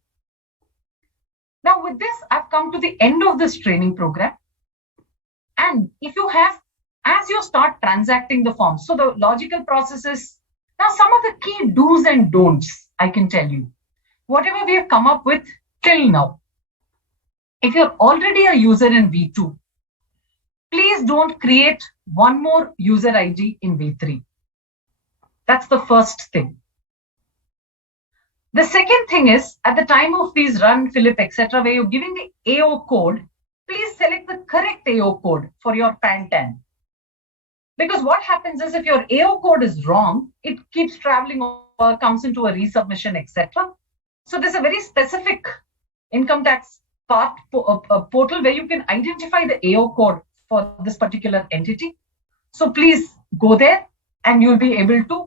Now with this, I've come to the end of this training program. And if you have, as you start transacting the forms, so the logical process is, now some of the key do's and don'ts, I can tell you. Whatever we have come up with till now. If you're already a user in V2, please don't create one more user ID in V3. That's the first thing. The second thing is, at the time of these run, Philip, etc., where you're giving the AO code, please select the correct AO code for your PAN-10. Because what happens is if your AO code is wrong, it keeps traveling or comes into a resubmission, etc. So there's a very specific income tax part portal where you can identify the AO code for this particular entity. So please go there and you'll be able to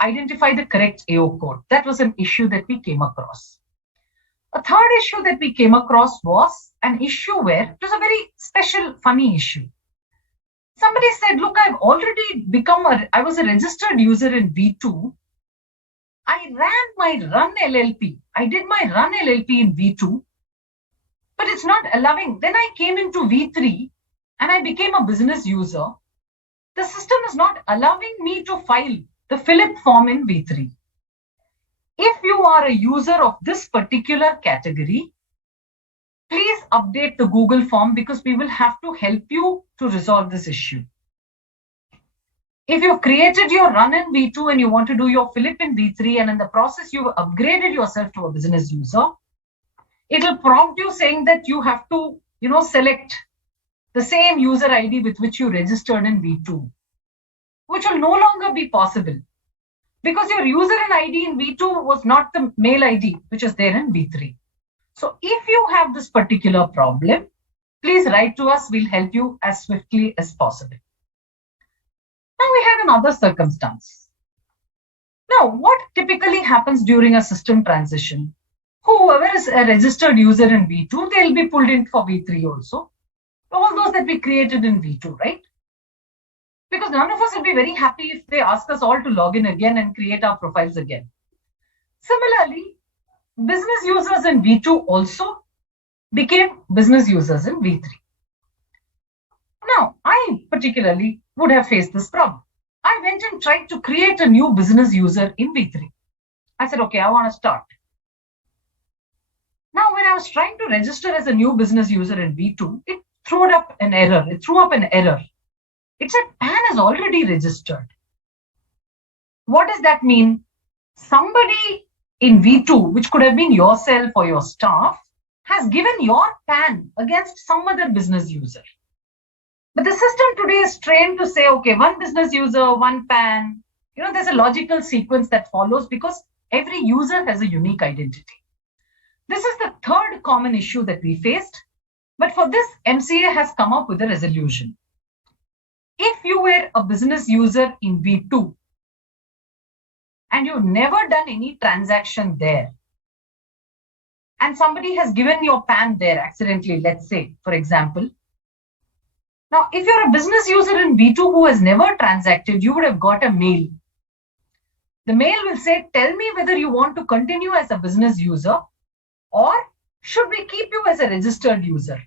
identify the correct AO code. That was an issue that we came across. A third issue that we came across was an issue where it was a very special, funny issue. Somebody said, look, I've already become I was a registered user in V2. I ran my run LLP. I did my run LLP in V2, but it's not allowing. Then I came into V3 and I became a business user. The system is not allowing me to file the Philip form in V3. If you are a user of this particular category, please update the Google form because we will have to help you to resolve this issue. If you've created your run in V2 and you want to do your Philip in V3 and in the process you've upgraded yourself to a business user, it'll prompt you saying that you have to, select the same user ID with which you registered in V2, which will no longer be possible because your user and ID in V2 was not the mail ID which is there in V3. So if you have this particular problem, please write to us. We'll help you as swiftly as possible. Now we have another circumstance. Now, what typically happens during a system transition? Whoever is a registered user in V2, they'll be pulled in for V3 also. All those that we created in V2, right? Because none of us will be very happy if they ask us all to log in again and create our profiles again. Similarly, business users in V2 also became business users in V3. Now, I particularly would have faced this problem. I went and tried to create a new business user in V3. I said, okay, I want to start. Now, when I was trying to register as a new business user in V2, it threw up an error. It said PAN is already registered. What does that mean? Somebody in V2, which could have been yourself or your staff, has given your PAN against some other business user. But the system today is trained to say, okay, one business user, one PAN. There's a logical sequence that follows because every user has a unique identity. This is the third common issue that we faced. But for this, MCA has come up with a resolution. If you were a business user in V2 and you've never done any transaction there, and somebody has given your PAN there accidentally, let's say, for example. Now, if you're a business user in V2 who has never transacted, you would have got a mail. The mail will say, tell me whether you want to continue as a business user or should we keep you as a registered user?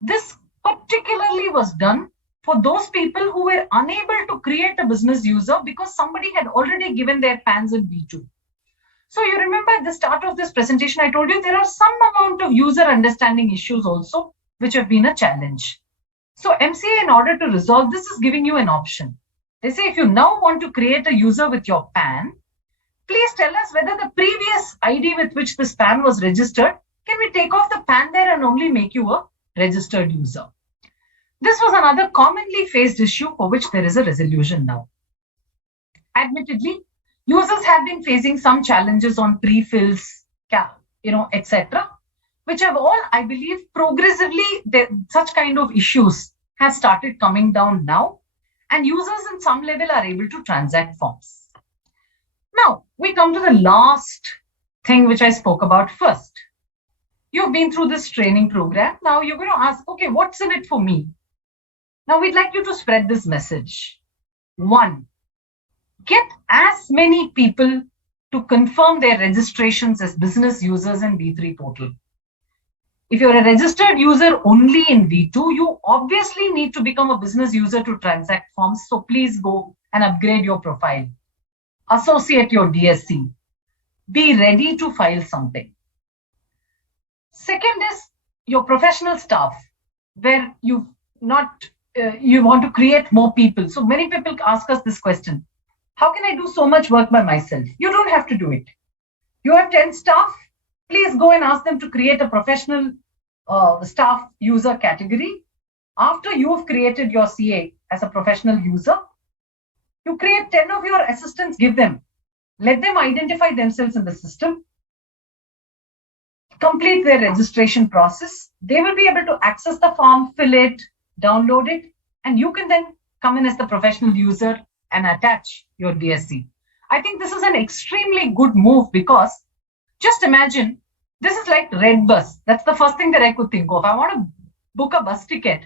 This particularly was done for those people who were unable to create a business user because somebody had already given their PANs in V2. So you remember at the start of this presentation, I told you there are some amount of user understanding issues also, which have been a challenge. So MCA, in order to resolve this, is giving you an option. They say if you now want to create a user with your PAN, please tell us whether the previous ID with which this PAN was registered, can we take off the PAN there and only make you a registered user? This was another commonly faced issue for which there is a resolution now. Admittedly, users have been facing some challenges on pre-fills, etc., which have all, I believe, progressively, such kind of issues have started coming down now, and users in some level are able to transact forms. Now, we come to the last thing which I spoke about first. You've been through this training program. Now you're going to ask, okay, what's in it for me? Now we'd like you to spread this message. 1, get as many people to confirm their registrations as business users in V3 portal. If you're a registered user only in V2, you obviously need to become a business user to transact forms. So please go and upgrade your profile. Associate your DSC. Be ready to file something. Second is your professional staff, where you want to create more people. So many people ask us this question. How can I do so much work by myself? You don't have to do it. You have 10 staff. Please go and ask them to create a professional staff user category. After you have created your CA as a professional user, you create 10 of your assistants, give them. Let them identify themselves in the system. Complete their registration process. They will be able to access the form, fill it, download it, and you can then come in as the professional user and attach your DSC. I think this is an extremely good move, because just imagine, this is like Red Bus. That's the first thing that I could think of. I want to book a bus ticket.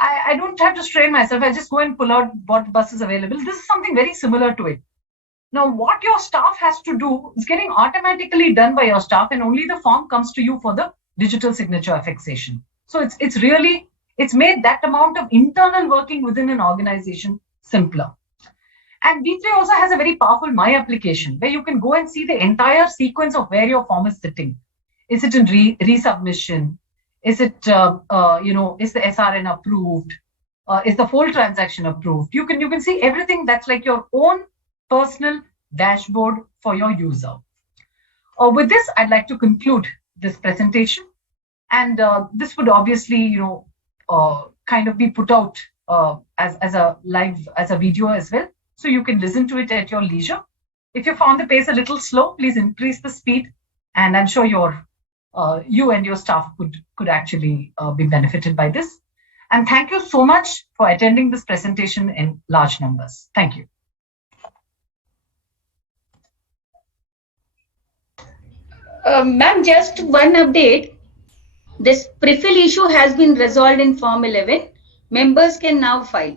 I don't have to strain myself. I just go and pull out what bus is available. This is something very similar to it. Now, what your staff has to do is getting automatically done by your staff, and only the form comes to you for the digital signature affixation. So it's made that amount of internal working within an organization simpler. And V3 also has a very powerful My application, where you can go and see the entire sequence of where your form is sitting. Is it in resubmission? Is it, is the SRN approved? Is the full transaction approved? You can see everything. That's like your own personal dashboard for your user. With this, I'd like to conclude this presentation. And this would obviously, kind of be put out as a video as well. So you can listen to it at your leisure. If you found the pace a little slow, please increase the speed. And I'm sure you and your staff could actually be benefited by this. And thank you so much for attending this presentation in large numbers. Thank you. Ma'am, just one update. This prefill issue has been resolved in Form 11. Members can now file.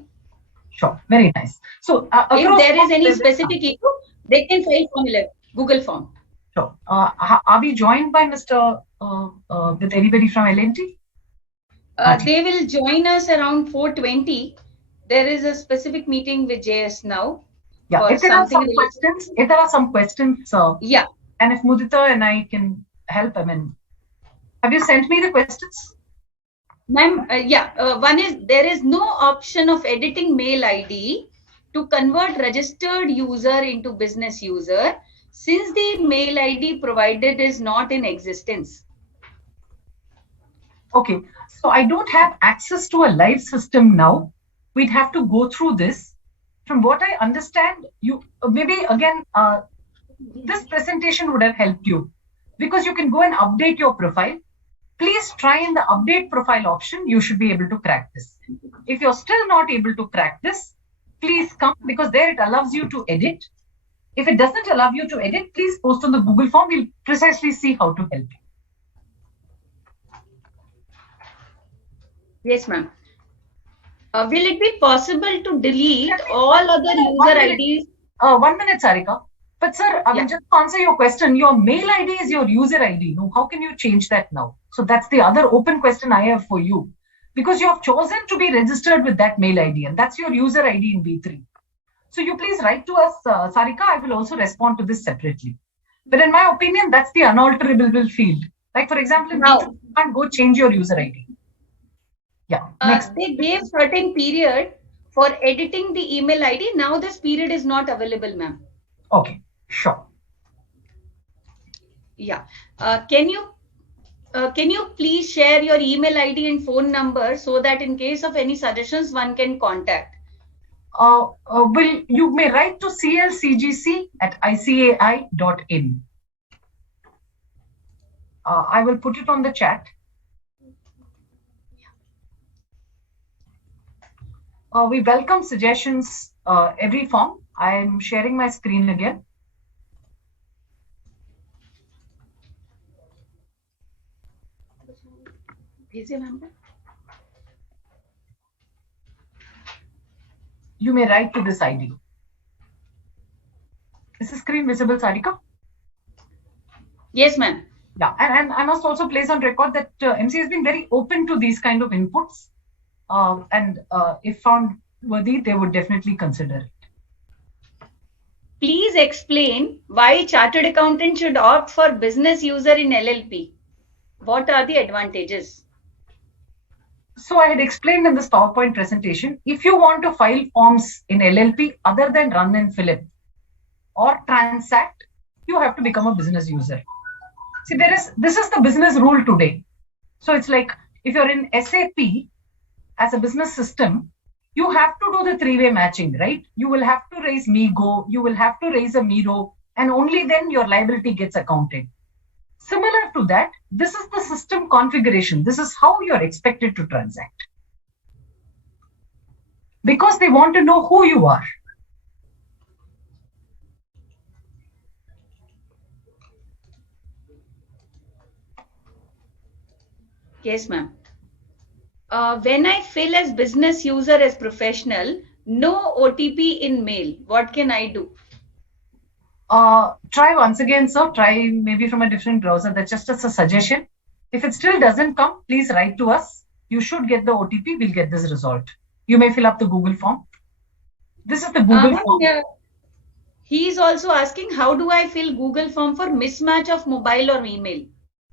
Sure, very nice. So if there is any specific issue, they can file Form 11, Google form. Sure. Are we joined by Mr. With anybody from L&T? They will join us around 4:20. There is a specific meeting with JS now. Yeah, if there are some questions, yeah. And if Mudita and I can help, have you sent me the questions? Ma'am, one is, there is no option of editing mail ID to convert registered user into business user, since the mail ID provided is not in existence. Okay, so I don't have access to a live system now. We'd have to go through this. From what I understand, this presentation would have helped you, because you can go and update your profile. Please try in the update profile option. You should be able to crack this. If you're still not able to crack this, please come, because there it allows you to edit. If it doesn't allow you to edit, please post on the Google form. We'll precisely see how to help you. Yes, ma'am. Will it be possible to delete all other user IDs? 1 minute, Sarika. But sir, just to answer your question, your mail ID is your user ID. No, how can you change that now? So that's the other open question I have for you. Because you have chosen to be registered with that mail ID, and that's your user ID in V3. So you please write to us, Sarika. I will also respond to this separately. But in my opinion, that's the unalterable field. Like, for example, in V3, you can't go change your user ID. Yeah. Next. They gave certain period for editing the email ID. Now this period is not available, ma'am. Okay. Sure. Yeah. Can you please share your email ID and phone number, so that in case of any suggestions, one can contact? You may write to clcgc@icai.in. I will put it on the chat. We welcome suggestions every form. I am sharing my screen again. You may write to this ID. Is the screen visible, Sarika? Yes, ma'am. Yeah, and I must also place on record that MCA has been very open to these kind of inputs. And if found worthy, they would definitely consider it. Please explain why chartered accountant should opt for business user in LLP. What are the advantages? So I had explained in this PowerPoint presentation, if you want to file forms in LLP other than run and fill it or transact, you have to become a business user. See, this is the business rule today. So it's like if you're in SAP as a business system, you have to do the three-way matching, right? You will have to raise MeGo, you will have to raise a Miro, and only then your liability gets accounted. Similar to that, this is the system configuration. This is how you're expected to transact. Because they want to know who you are. Yes, ma'am. When I fill as business user as professional, no OTP in mail. What can I do? Try once again, sir. Try maybe from a different browser. That's just as a suggestion. If it still doesn't come, please write to us. You should get the OTP. We'll get this resolved. You may fill up the Google form. This is the Google form. Yeah. He is also asking, how do I fill Google form for mismatch of mobile or email?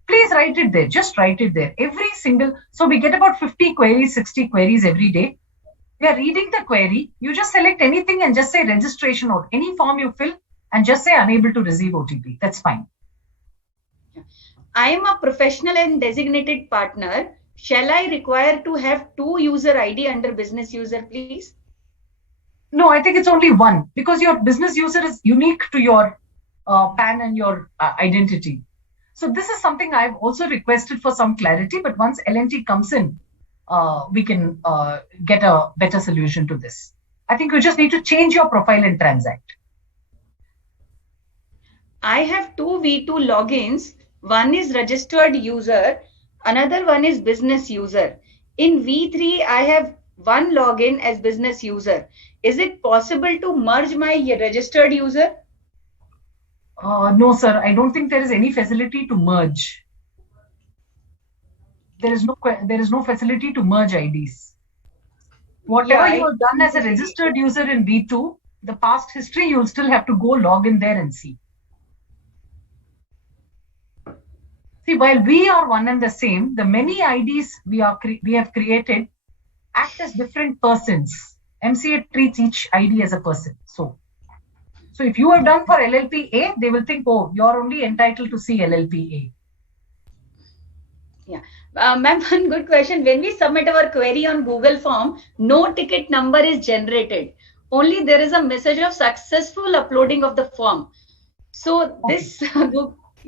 Please write it there. Just write it there. Every single, so we get about 50 queries, 60 queries every day. We are reading the query. You just select anything and just say registration or any form you fill and just say unable to receive OTP. That's fine. I am a professional and designated partner. Shall I require to have 2 user ID under business user, please? No, I think it's only one because your business user is unique to your PAN and your identity. So this is something I've also requested for some clarity, but once L&T comes in, we can get a better solution to this. I think you just need to change your profile and transact. I have 2 V2 logins. One is registered user, another one is business user. In V3, I have one login as business user. Is it possible to merge my registered user? No, sir. I don't think there is any facility to merge. There is no facility to merge IDs. Whatever you have done as a registered user in V2, the past history, you'll still have to go log in there and see. See, while we are one and the same, the many IDs we have created act as different persons. MCA treats each ID as a person. So if you have done for LLP A, they will think, oh, you're only entitled to see LLP A. Yeah. Ma'am, one good question. When we submit our query on Google form, no ticket number is generated. Only there is a message of successful uploading of the form. So this,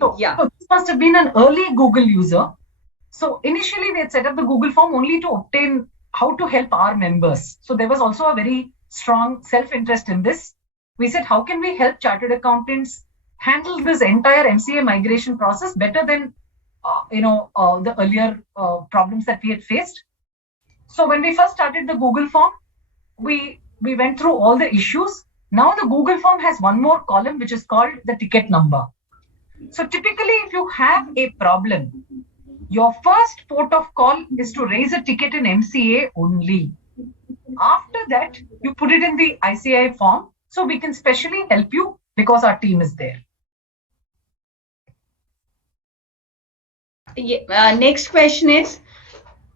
So this must have been an early Google user. So initially we had set up the Google form only to obtain how to help our members. So there was also a very strong self-interest in this. We said, how can we help chartered accountants handle this entire MCA migration process better than the earlier problems that we had faced? So when we first started the Google form, we went through all the issues. Now the Google form has one more column which is called the ticket number. So typically, if you have a problem, your first port of call is to raise a ticket in MCA only. After that, you put it in the ICI form, so we can specially help you because our team is there. Next question is,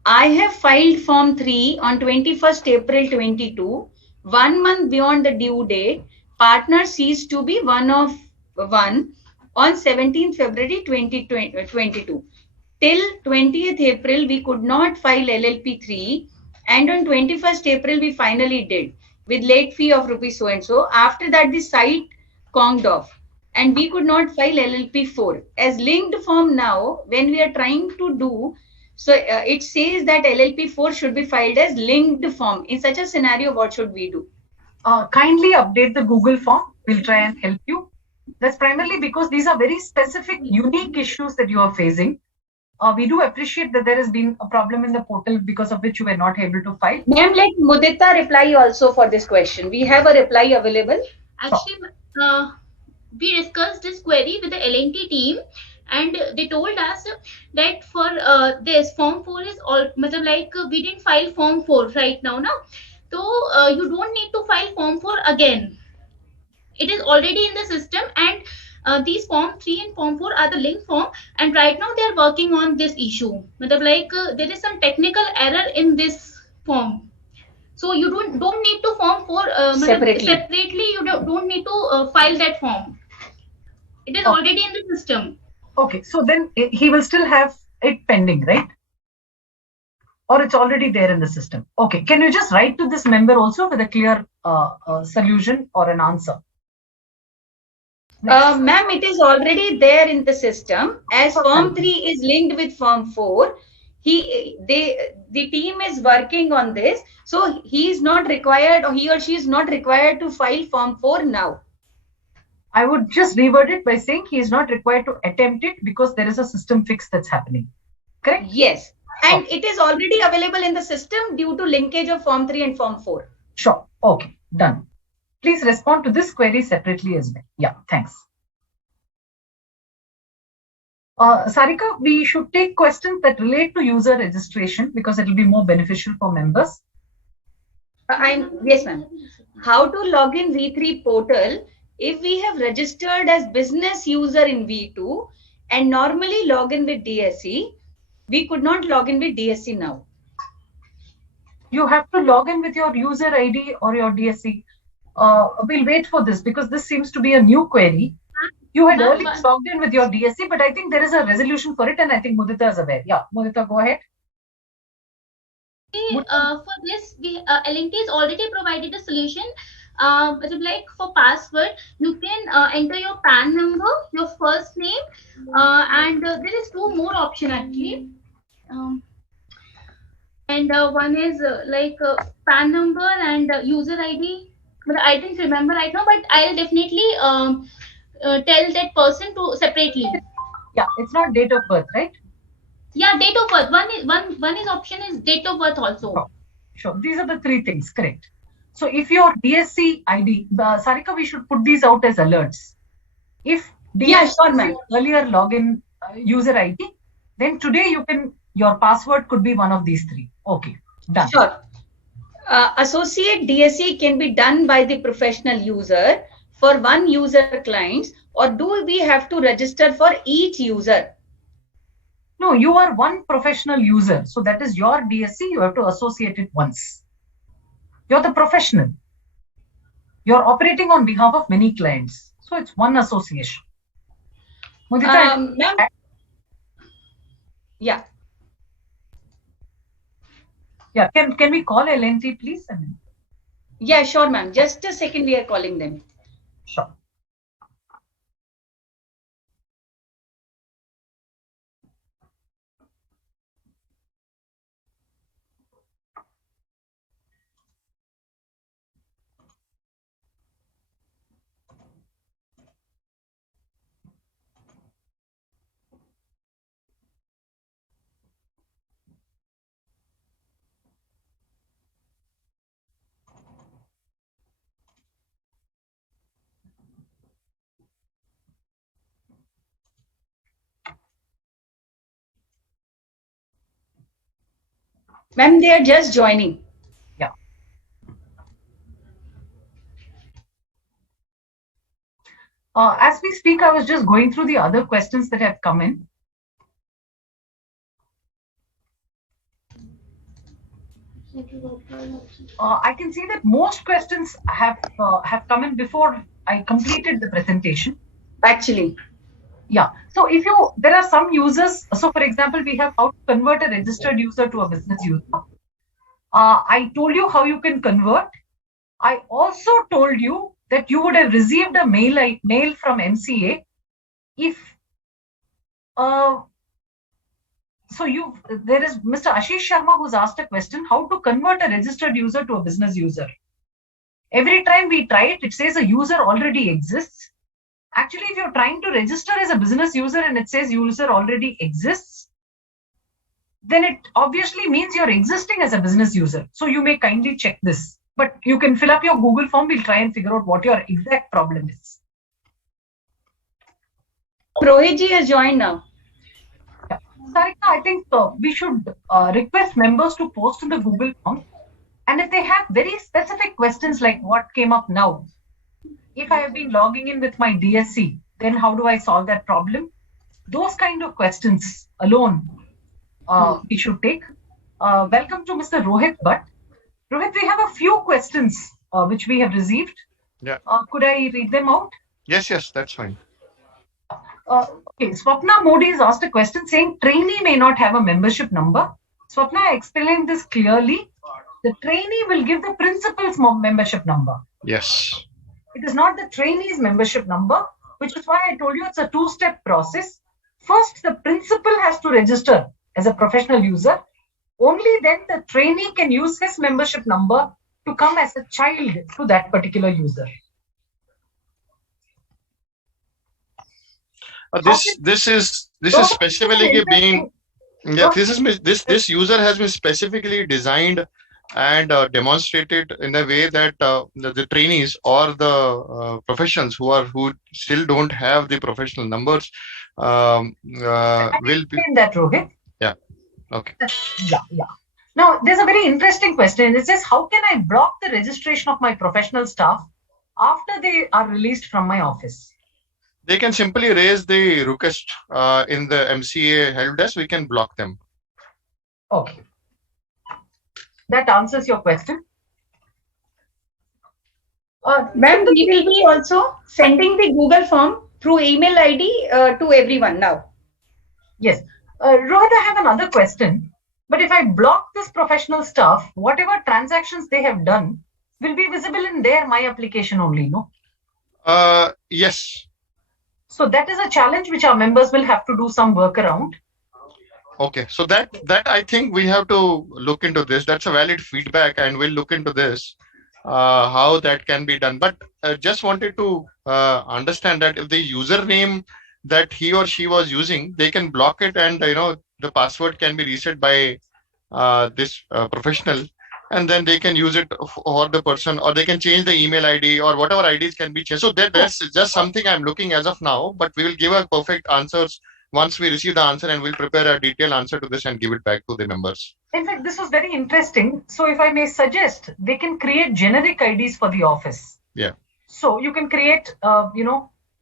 I have filed Form 3 on 21st April 22, 1 month beyond the due date. Partner ceased to be one of one on 17th February 2022. Till 20th April, we could not file LLP 3, and on 21st April, we finally did with late fee of rupees so and so. After that, the site conged off. and we could not file LLP4. As linked form now, when we are trying to do, so it says that LLP4 should be filed as linked form. In such a scenario, what should we do? Kindly update the Google form. We'll try and help you. That's primarily because these are very specific, unique issues that you are facing. We do appreciate that there has been a problem in the portal because of which you were not able to file. Ma'am, let Mudita reply also for this question. We have a reply available. Actually, we discussed this query with the LNT team, and they told us that for this form 4 is all, like we didn't file form 4 right now, no? So you don't need to file form 4 again. It is already in the system, and these form 3 and form 4 are the link form, and right now they are working on this issue. Like there is some technical error in this form. So you don't need to form 4 separately. You don't need to file that form. It is already in the system. Okay, so then he will still have it pending, right? Or it's already there in the system. Okay, can you just write to this member also with a clear solution or an answer? Ma'am, it is already there in the system. As form 3 is linked with form 4, the team is working on this. So he is not required, or he or she is not required to file form 4 now. I would just reword it by saying he is not required to attempt it because there is a system fix that's happening. Correct? Yes. And it is already available in the system due to linkage of form 3 and form 4. Sure. Okay. Done. Please respond to this query separately as well. Yeah. Thanks. Sarika, we should take questions that relate to user registration because it will be more beneficial for members. Yes, ma'am. How to log in V3 portal if we have registered as business user in V2 and normally log in with DSE? We could not log in with DSE now. You have to log in with your user ID or your DSE. We'll wait for this because this seems to be a new query. You had earlier logged in with your DSE, but I think there is a resolution for it, and I think Mudita is aware. Yeah, Mudita, go ahead. For this, LNT has already provided a solution. Like for password, you can enter your PAN number, your first name, and there is 2 more options actually. And one is like PAN number and user ID. But I didn't remember right now, but I'll definitely tell that person to separately. Yeah, it's not date of birth, right? Yeah, date of birth. One is option is date of birth also. Sure. These are the 3 things, correct. So if your DSC ID, Sarika, we should put these out as alerts. If DSC earlier login user ID, then today your password could be one of these 3. Okay, done. Sure. Associate DSE can be done by the professional user for one user clients, or do we have to register for each user? No, you are one professional user. So that is your DSE. You have to associate it once. You're the professional. You're operating on behalf of many clients. So it's one association. Mudita, yeah. Yeah, can we call LNT, please? Yeah, sure, ma'am. Just a second, we are calling them. Sure. Ma'am, they are just joining. Yeah. As we speak, I was just going through the other questions that have come in. I can see that most questions have come in before I completed the presentation. Actually. Yeah. So there are some users. So for example, we have how to convert a registered user to a business user. I told you how you can convert. I also told you that you would have received a mail from MCA if there is Mr. Ashish Sharma who's asked a question, how to convert a registered user to a business user. Every time we try it, it says a user already exists. Actually, if you're trying to register as a business user and it says user already exists, then it obviously means you're existing as a business user. So you may kindly check this. But you can fill up your Google form. We'll try and figure out what your exact problem is. Rohit ji has joined now. Yeah. Sarika, I think we should request members to post in the Google form. And if they have very specific questions like what came up now, if I have been logging in with my DSC, then how do I solve that problem? Those kind of questions alone we should take. Welcome to Mr. Rohit Bhatt. Rohit, we have a few questions which we have received. Yeah. Could I read them out? Yes, that's fine. Okay, Swapna Modi has asked a question saying trainee may not have a membership number. Swapna, I explained this clearly. The trainee will give the principal's membership number. Yes. It is not the trainee's membership number, which is why I told you it's a two-step process. First, the principal has to register as a professional user. Only then the trainee can use his membership number to come as a child to that particular user. This is specifically being this user has been specifically designed and demonstrated in a way that the trainees or the professionals who still don't have the professional numbers will be that, Rohit. Yeah. Okay. Yeah. Now, there's a very interesting question. It says, how can I block the registration of my professional staff after they are released from my office? They can simply raise the request in the MCA help desk. We can block them. Okay. That answers your question. Ma'am, we will be also sending the Google form through email ID to everyone now. Yes. Rohit, I have another question. But if I block this professional staff, whatever transactions they have done will be visible in my application only, no? Yes. So that is a challenge which our members will have to do some work around. Okay, so that I think we have to look into this. That's a valid feedback, and we'll look into this, how that can be done. But just wanted to understand that if the username that he or she was using, they can block it, and the password can be reset by this professional, and then they can use it for the person, or they can change the email ID or whatever IDs can be changed. So that's just something I'm looking as of now, but we will give a perfect answers once we receive the answer, and we'll prepare a detailed answer to this and give it back to the members. In fact, this was very interesting. So if I may suggest, they can create generic IDs for the office. Yeah. So you can create,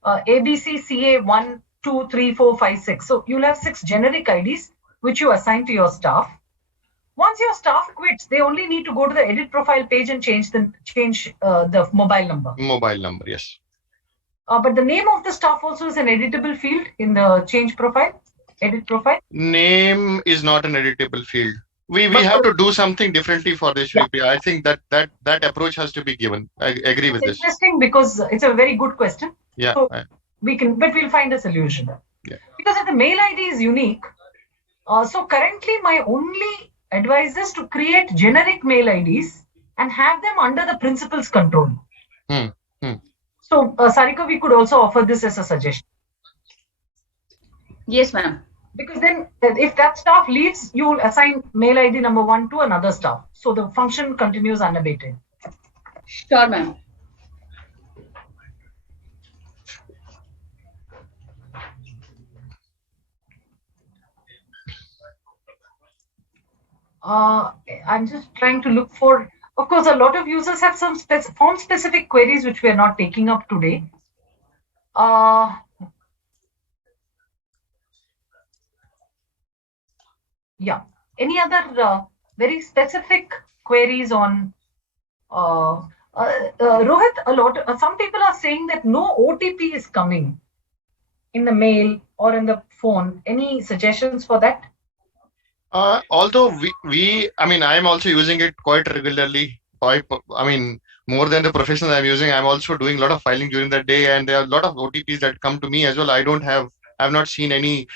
ABCCA 1, 2, 3, 4, 5, 6. So you'll have 6 generic IDs, which you assign to your staff. Once your staff quits, they only need to go to the edit profile page and change the mobile number. Mobile number, yes. But the name of the staff also is an editable field in the change profile, edit profile. Name is not an editable field. We have to do something differently for this. Yeah. I think that approach has to be given. I agree with this. Interesting, because it's a very good question. Yeah. So we'll find a solution. Yeah. Because if the mail ID is unique, so currently my only advice is to create generic mail IDs and have them under the principal's control. So, Sarika, we could also offer this as a suggestion. Yes, ma'am. Because then, if that staff leaves, you will assign mail ID number 1 to another staff. So the function continues unabated. Sure, ma'am. I'm just trying to look for. Of course, a lot of users have some form-specific queries which we are not taking up today. Yeah. Any other very specific queries on Rohit? Some people are saying that no OTP is coming in the mail or in the phone. Any suggestions for that? Although I am also using it quite regularly. more than the professionals I'm using, I'm also doing a lot of filing during the day, and there are a lot of OTPs that come to me as well. I've not seen any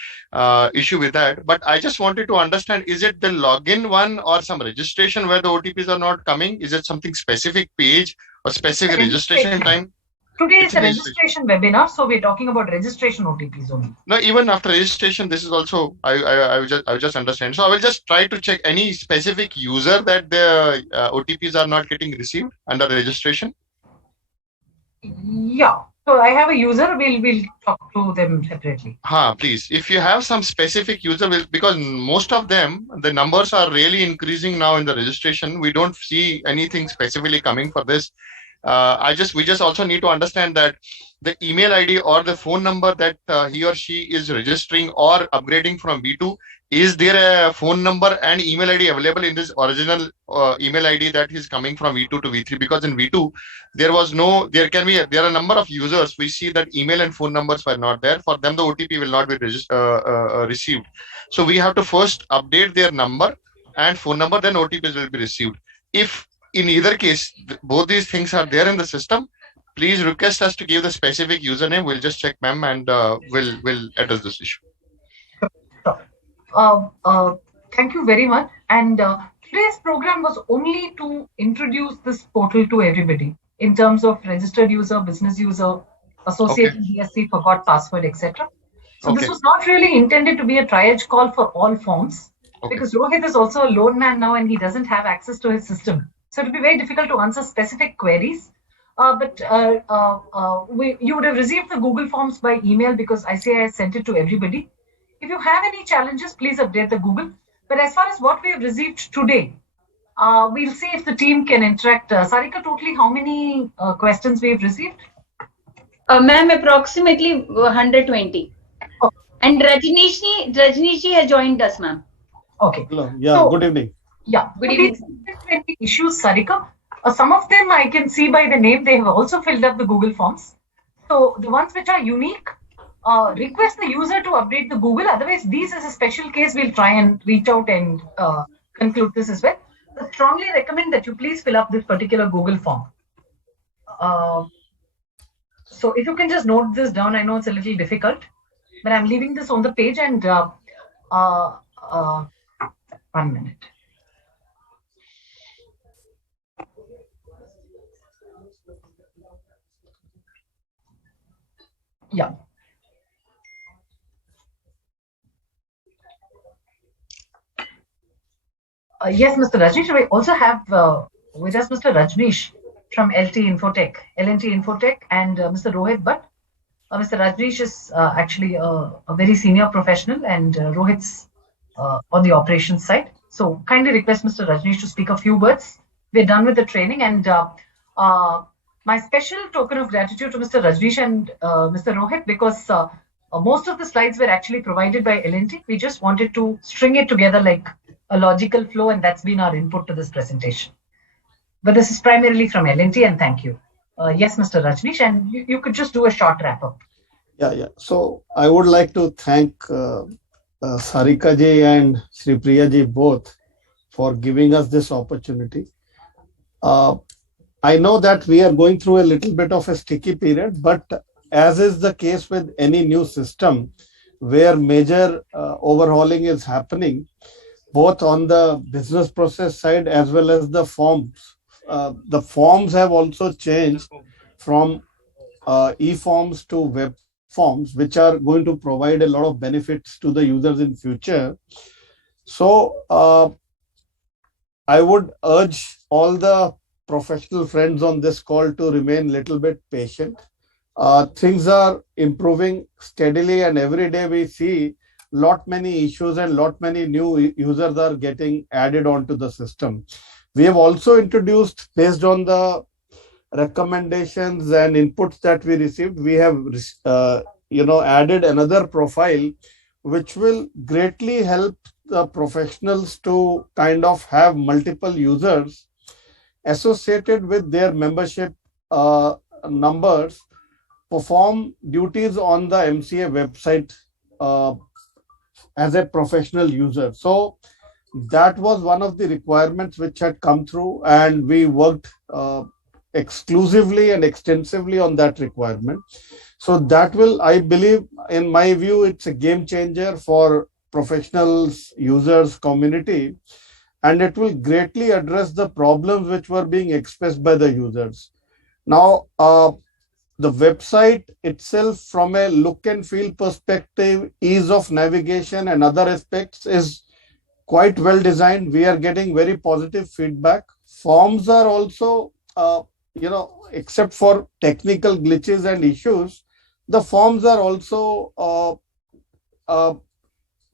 issue with that. But I just wanted to understand, is it the login one or some registration where the OTPs are not coming? Is it something specific page or specific registration time? Today is a registration webinar, so we're talking about registration OTPs only. No, even after registration, this is also I will just understand. So I will just try to check any specific user that the OTPs are not getting received under registration. Yeah. So I have a user. We'll talk to them separately. Please. If you have some specific user, because most of them, the numbers are really increasing now in the registration. We don't see anything specifically coming for this. We just also need to understand that the email ID or the phone number that he or she is registering or upgrading from V2, is there a phone number and email ID available in this original email ID that is coming from V2 to V3? Because in V2, there are a number of users. We see that email and phone numbers were not there. For them, the OTP will not be received. So we have to first update their number and phone number, then OTPs will be received. If in either case, both these things are there in the system, please request us to give the specific username. We'll just check, ma'am, and we'll address this issue. Thank you very much. And today's program was only to introduce this portal to everybody in terms of registered user, business user, associated DSC, forgot password, etc. So this was not really intended to be a triage call for all forms, because Rohit is also a lone man now and he doesn't have access to his system. So it will be very difficult to answer specific queries. But you would have received the Google Forms by email because ICAI sent it to everybody. If you have any challenges, please update the Google. But as far as what we have received today, we'll see if the team can interact. Sarika, totally how many questions we have received? Ma'am, approximately 120. Oh. And Rajneesh has joined us, ma'am. Okay. Hello. Yeah, so, good evening. Yeah, good evening. 20 issues, Sarika. Some of them I can see by the name. They have also filled up the Google Forms. So the ones which are unique, request the user to update the Google. Otherwise, these is a special case. We'll try and reach out and conclude this as well. I strongly recommend that you please fill up this particular Google form. So if you can just note this down, I know it's a little difficult, but I'm leaving this on the page and 1 minute. Yeah. Yes, Mr. Rajneesh. We also have with us Mr. Rajneesh from LT Infotech, LNT Infotech, and Mr. Rohit Bhatt. Mr. Rajneesh is actually a very senior professional, and Rohit's on the operations side. So kindly request Mr. Rajneesh to speak a few words. We're done with the training, and my special token of gratitude to Mr. Rajneesh and Mr. Rohit, because most of the slides were actually provided by LNT. We just wanted to string it together like a logical flow, and that's been our input to this presentation. But this is primarily from LNT, and thank you. Yes, Mr. Rajneesh, and you could just do a short wrap-up. Yeah. So I would like to thank Sarika ji and Sri Priya ji both for giving us this opportunity. I know that we are going through a little bit of a sticky period, but as is the case with any new system where major overhauling is happening, both on the business process side as well as the forms. The forms have also changed from e-forms to web forms, which are going to provide a lot of benefits to the users in future. So I would urge all the professional friends on this call to remain a little bit patient. Things are improving steadily, and every day we see lot many issues and lot many new users are getting added onto the system. We have also introduced, based on the recommendations and inputs that we received, we have added another profile which will greatly help the professionals to kind of have multiple users associated with their membership numbers, perform duties on the MCA website as a professional user. So that was one of the requirements which had come through, and we worked exclusively and extensively on that requirement. So that will, I believe, in my view, it's a game changer for professionals, users, community, and it will greatly address the problems which were being expressed by the users. Now, the website itself, from a look and feel perspective, ease of navigation and other aspects, is quite well designed. We are getting very positive feedback. Forms are also, except for technical glitches and issues, the forms are also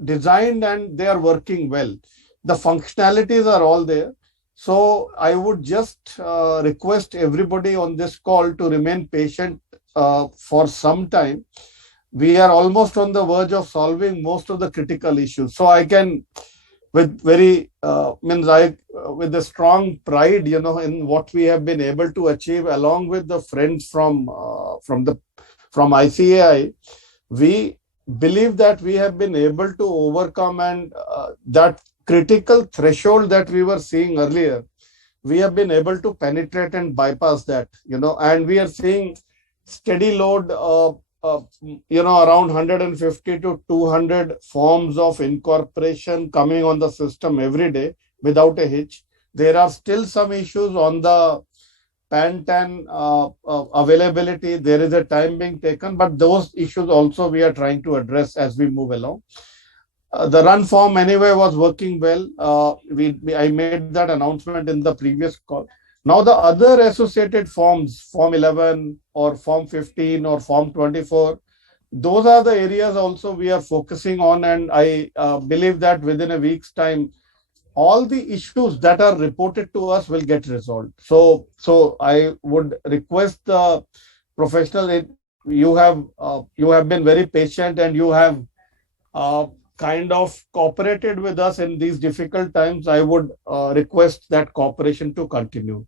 designed and they are working well. The functionalities are all there. So I would just request everybody on this call to remain patient for some time. We are almost on the verge of solving most of the critical issues. So I can, with with a strong pride, in what we have been able to achieve, along with the friends from ICAI, we believe that we have been able to overcome, and that critical threshold that we were seeing earlier, we have been able to penetrate and bypass that, and we are seeing steady load, around 150 to 200 forms of incorporation coming on the system every day without a hitch. There are still some issues on the PAN-TAN availability. There is a time being taken, but those issues also we are trying to address as we move along. The run form anyway was working well. I made that announcement in the previous call. Now the other associated forms, Form 11 or Form 15 or Form 24, those are the areas also we are focusing on, and I believe that within a week's time, all the issues that are reported to us will get resolved. So I would request the professional. You have been very patient, and you have kind of cooperated with us in these difficult times. I would request that cooperation to continue.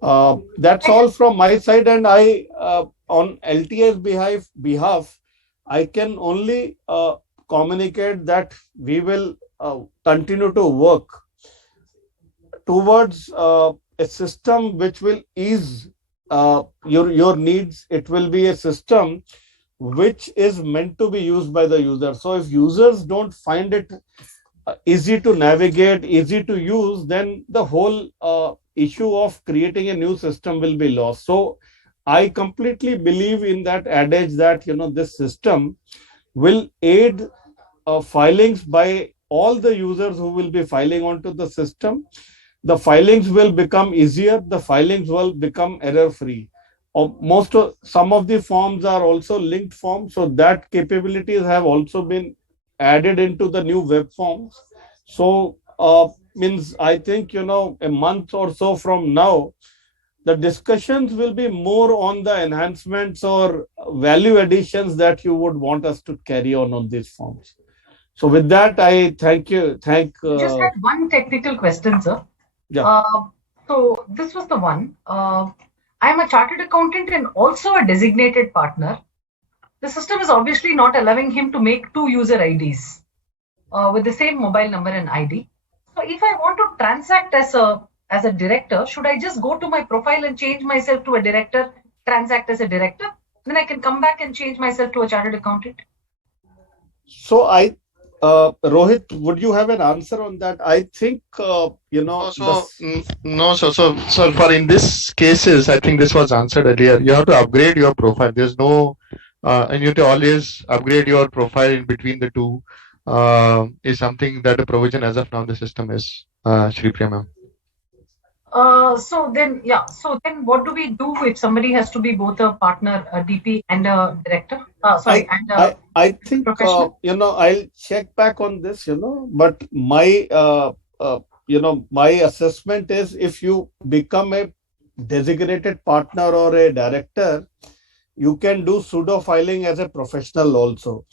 That's all from my side, and I, on LTI's behalf, I can only communicate that we will continue to work towards a system which will ease your needs. It will be a system which is meant to be used by the user. So if users don't find it easy to navigate, easy to use, then the whole issue of creating a new system will be lost. So I completely believe in that adage that, this system will aid filings by all the users who will be filing onto the system. The filings will become easier. The filings will become error-free. Some of the forms are also linked forms, so that capabilities have also been added into the new web forms. So I think, a month or so from now, the discussions will be more on the enhancements or value additions that you would want us to carry on these forms. So with that, I thank you. Just had one technical question, sir. Yeah. So this was the one. I'm a chartered accountant and also a designated partner. The system is obviously not allowing him to make two user IDs with the same mobile number and ID. So if I want to transact as a director, should I just go to my profile and change myself to a director, transact as a director? Then I can come back and change myself to a chartered accountant? So Rohit, would you have an answer on that? I think, So for in this cases, I think this was answered earlier. You have to upgrade your profile. There's no, and you have to always upgrade your profile in between the two. Is something that a provision as of now the system is, Shri Priya ma'am. So then what do we do if somebody has to be both a partner, a DP, and a director? I think, I'll check back on this, but my, my assessment is if you become a designated partner or a director, you can do pseudo filing as a professional also,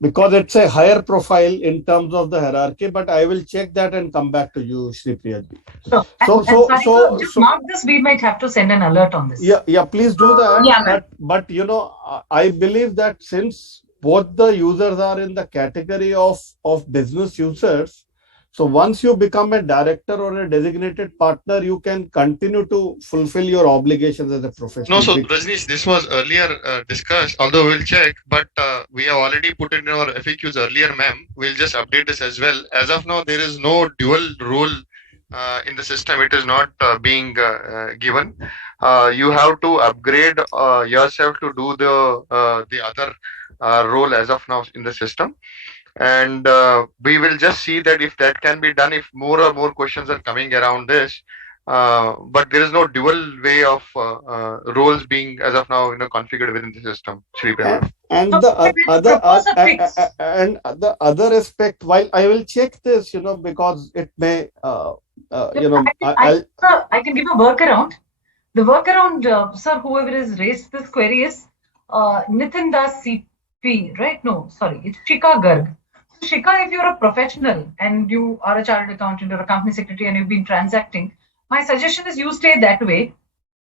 because it's a higher profile in terms of the hierarchy. But I will check that and come back to you, Shri Priya ji. Just mark this. We might have to send an alert on this. Yeah, please do that. Yeah, but I believe that since both the users are in the category of business users, So once you become a director or a designated partner, you can continue to fulfill your obligations as a professional. No, so Rajnish, this was earlier discussed, although we'll check, but we have already put in our FAQs earlier, ma'am. We'll just update this as well. As of now, there is no dual role in the system. It is not being given. You have to upgrade yourself to do the other role as of now in the system. And we will just see that if that can be done, if more or more questions are coming around this. But there is no dual way of roles being as of now configured within the system. Shri Prema. And So the we will propose a fix. and the other aspect, while I will check this, because it may, I can give a workaround. The workaround, sir, whoever has raised this query is Nitin Das CP, right? No, sorry, it's Shika Garg. So Shika, if you're a professional and you are a chartered accountant or a company secretary and you've been transacting, my suggestion is you stay that way.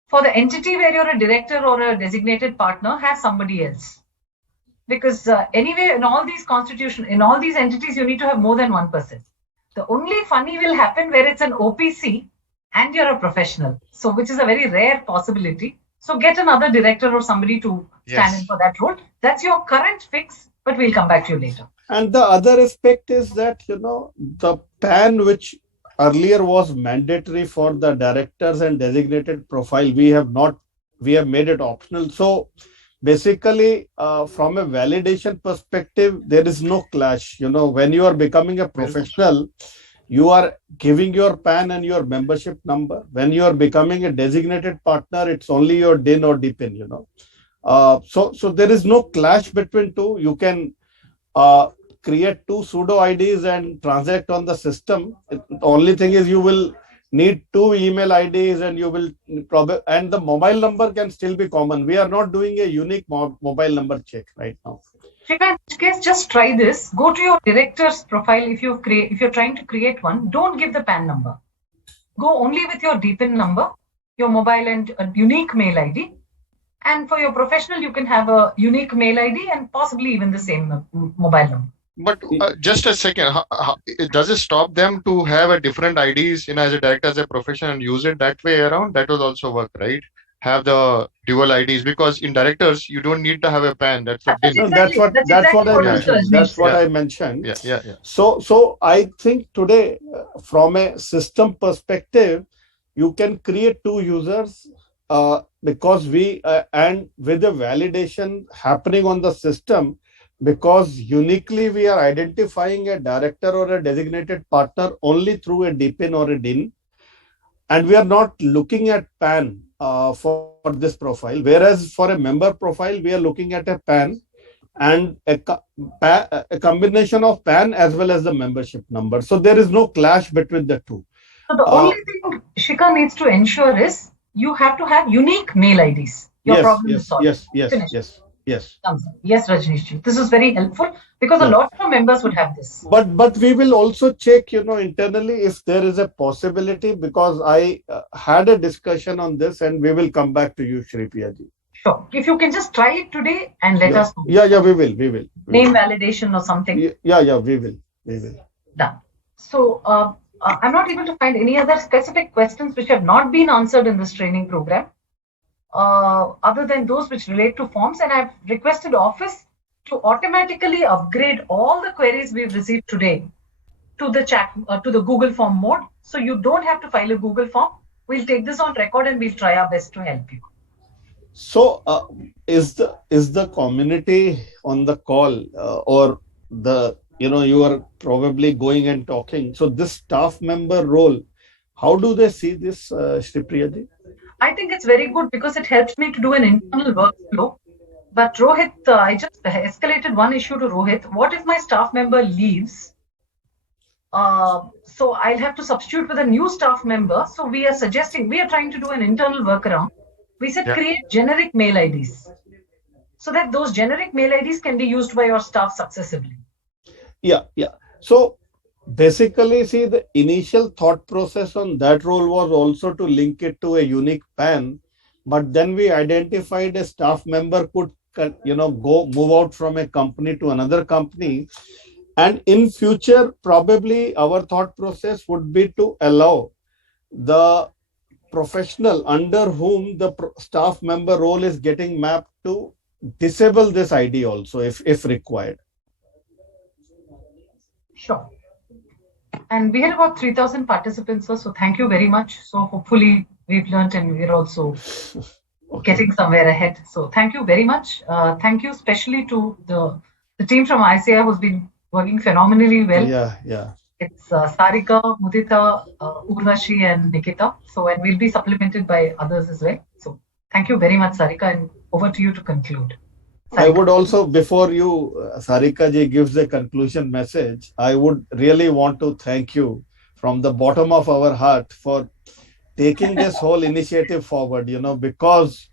For the entity where you're a director or a designated partner, have somebody else. Because anyway, in all these entities, you need to have more than one person. The only funny will happen where it's an OPC and you're a professional. So, which is a very rare possibility. So, get another director or somebody to stand in for that role. That's your current fix, but we'll come back to you later. And the other aspect is that, the PAN, which earlier was mandatory for the directors and designated profile, we have made it optional. So basically, from a validation perspective, there is no clash. When you are becoming a professional, you are giving your PAN and your membership number. When you are becoming a designated partner, it's only your DIN or DPIN, So there is no clash between two. You can create two pseudo IDs and transact on the system. The only thing is you will need two email IDs and you will probably, and the mobile number can still be common. We are not doing a unique mobile number check right now. Shika, in this case, just try this. Go to your director's profile. If you're trying to create one, don't give the PAN number. Go only with your DPIN number, your mobile and a unique mail ID. And for your professional, you can have a unique mail ID and possibly even the same mobile number. But just a second, does it stop them to have a different IDs, as a director, as a professional, and use it that way around? That will also work, right? Have the dual IDs, because in directors you don't need to have a PAN. That's what I mentioned. That's what I mentioned. Yeah. So I think today, from a system perspective, you can create two users because and with the validation happening on the system, because uniquely we are identifying a director or a designated partner only through a DPIN or a DIN, and we are not looking at PAN for this profile, whereas for a member profile we are looking at a PAN and a combination of PAN as well as the membership number. So there is no clash between the two. So the only thing Shika needs to ensure is you have to have unique mail IDs. Your problem is solved. Yes. Yes, Rajneesh. This is very helpful because a lot of members would have this. But we will also check, internally if there is a possibility, because I had a discussion on this and we will come back to you, Shri Priyaji. Sure. If you can just try it today and let us know. Yeah, we will. Name validation or something. Yeah, we will. Done. So I'm not able to find any other specific questions which have not been answered in this training program. Other than those which relate to forms, and I've requested Office to automatically upgrade all the queries we've received today to the chat, to the Google form mode. So you don't have to file a Google form. We'll take this on record and we'll try our best to help you. So is the community on the call or the, you are probably going and talking. So this staff member role, how do they see this, Shri Priyaji? I think it's very good because it helps me to do an internal workflow. But Rohit, I just escalated one issue to Rohit. What if my staff member leaves? So I'll have to substitute with a new staff member. So we are trying to do an internal workaround. We said create generic mail IDs so that those generic mail IDs can be used by your staff successively. Yeah. So basically, see, the initial thought process on that role was also to link it to a unique PAN, but then we identified a staff member could, move out from a company to another company, And in future, probably our thought process would be to allow the professional under whom the staff member role is getting mapped to disable this ID also if required. Sure. And we had about 3,000 participants, sir, so thank you very much. So hopefully we've learned and we're also getting somewhere ahead. So thank you very much. Thank you especially to the team from ICA who's been working phenomenally well. Yeah. It's Sarika, Mudita, Urvashi and Nikita. So, and we'll be supplemented by others as well. So thank you very much, Sarika, and over to you to conclude. Sarika. I would also, before you, Sarika ji gives the conclusion message, I would really want to thank you from the bottom of our heart for taking this whole initiative forward, because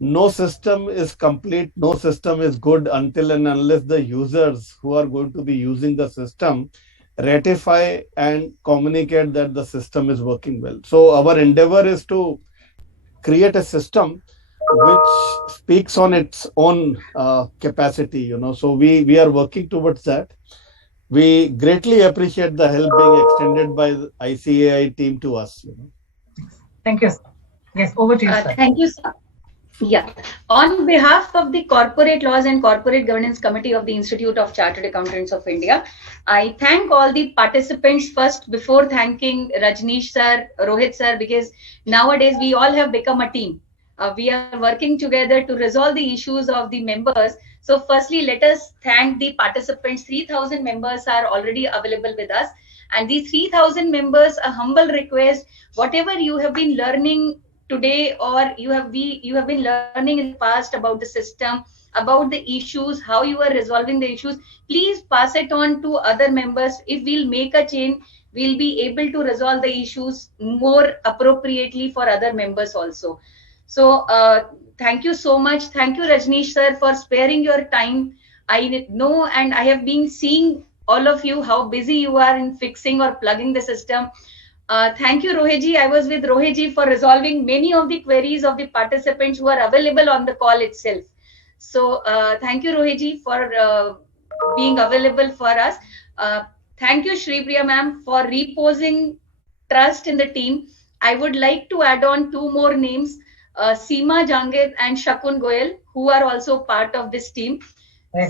no system is complete, no system is good until and unless the users who are going to be using the system ratify and communicate that the system is working well. So our endeavor is to create a system which speaks on its own capacity, So we are working towards that. We greatly appreciate the help being extended by the ICAI team to us. Thank you, sir. Yes, over to you, sir. Thank you, sir. Yeah. On behalf of the Corporate Laws and Corporate Governance Committee of the Institute of Chartered Accountants of India, I thank all the participants first before thanking Rajneesh sir, Rohit sir, because nowadays we all have become a team. We are working together to resolve the issues of the members. So firstly, let us thank the participants. 3,000 members are already available with us. And these 3,000 members, a humble request, whatever you have been learning today or you have been learning in the past about the system, about the issues, how you are resolving the issues, please pass it on to other members. If we'll make a chain, we'll be able to resolve the issues more appropriately for other members also. So thank you so much. Thank you, Rajneesh sir, for sparing your time. I know and I have been seeing all of you how busy you are in fixing or plugging the system. Thank you, Rohitji. I was with Rohitji for resolving many of the queries of the participants who are available on the call itself. So thank you, Rohitji, for being available for us. Thank you, Shri Priya ma'am, for reposing trust in the team. I would like to add on 2 more names, Seema Jangid and Shakun Goyal, who are also part of this team.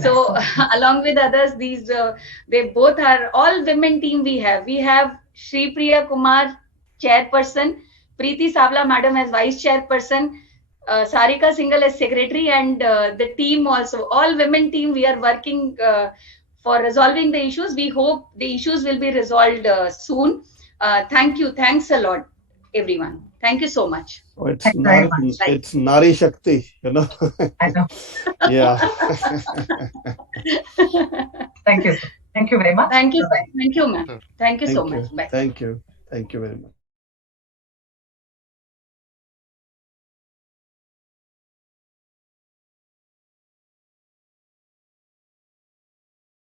So along with others, these they both are all women team we have. We have Shri Priya Kumar, chairperson, Preeti Savla madam as vice chairperson, Sarika Singhal as secretary, and the team also, all women team, we are working for resolving the issues. We hope the issues will be resolved soon. Thank you. Thanks a lot, everyone. Thank you so much. Oh, it's Nari Shakti, I know. Yeah. Thank you, sir. Thank you very much. Thank you, sir. Thank you, ma'am. Thank you so much. Bye. Thank you. Thank you very much.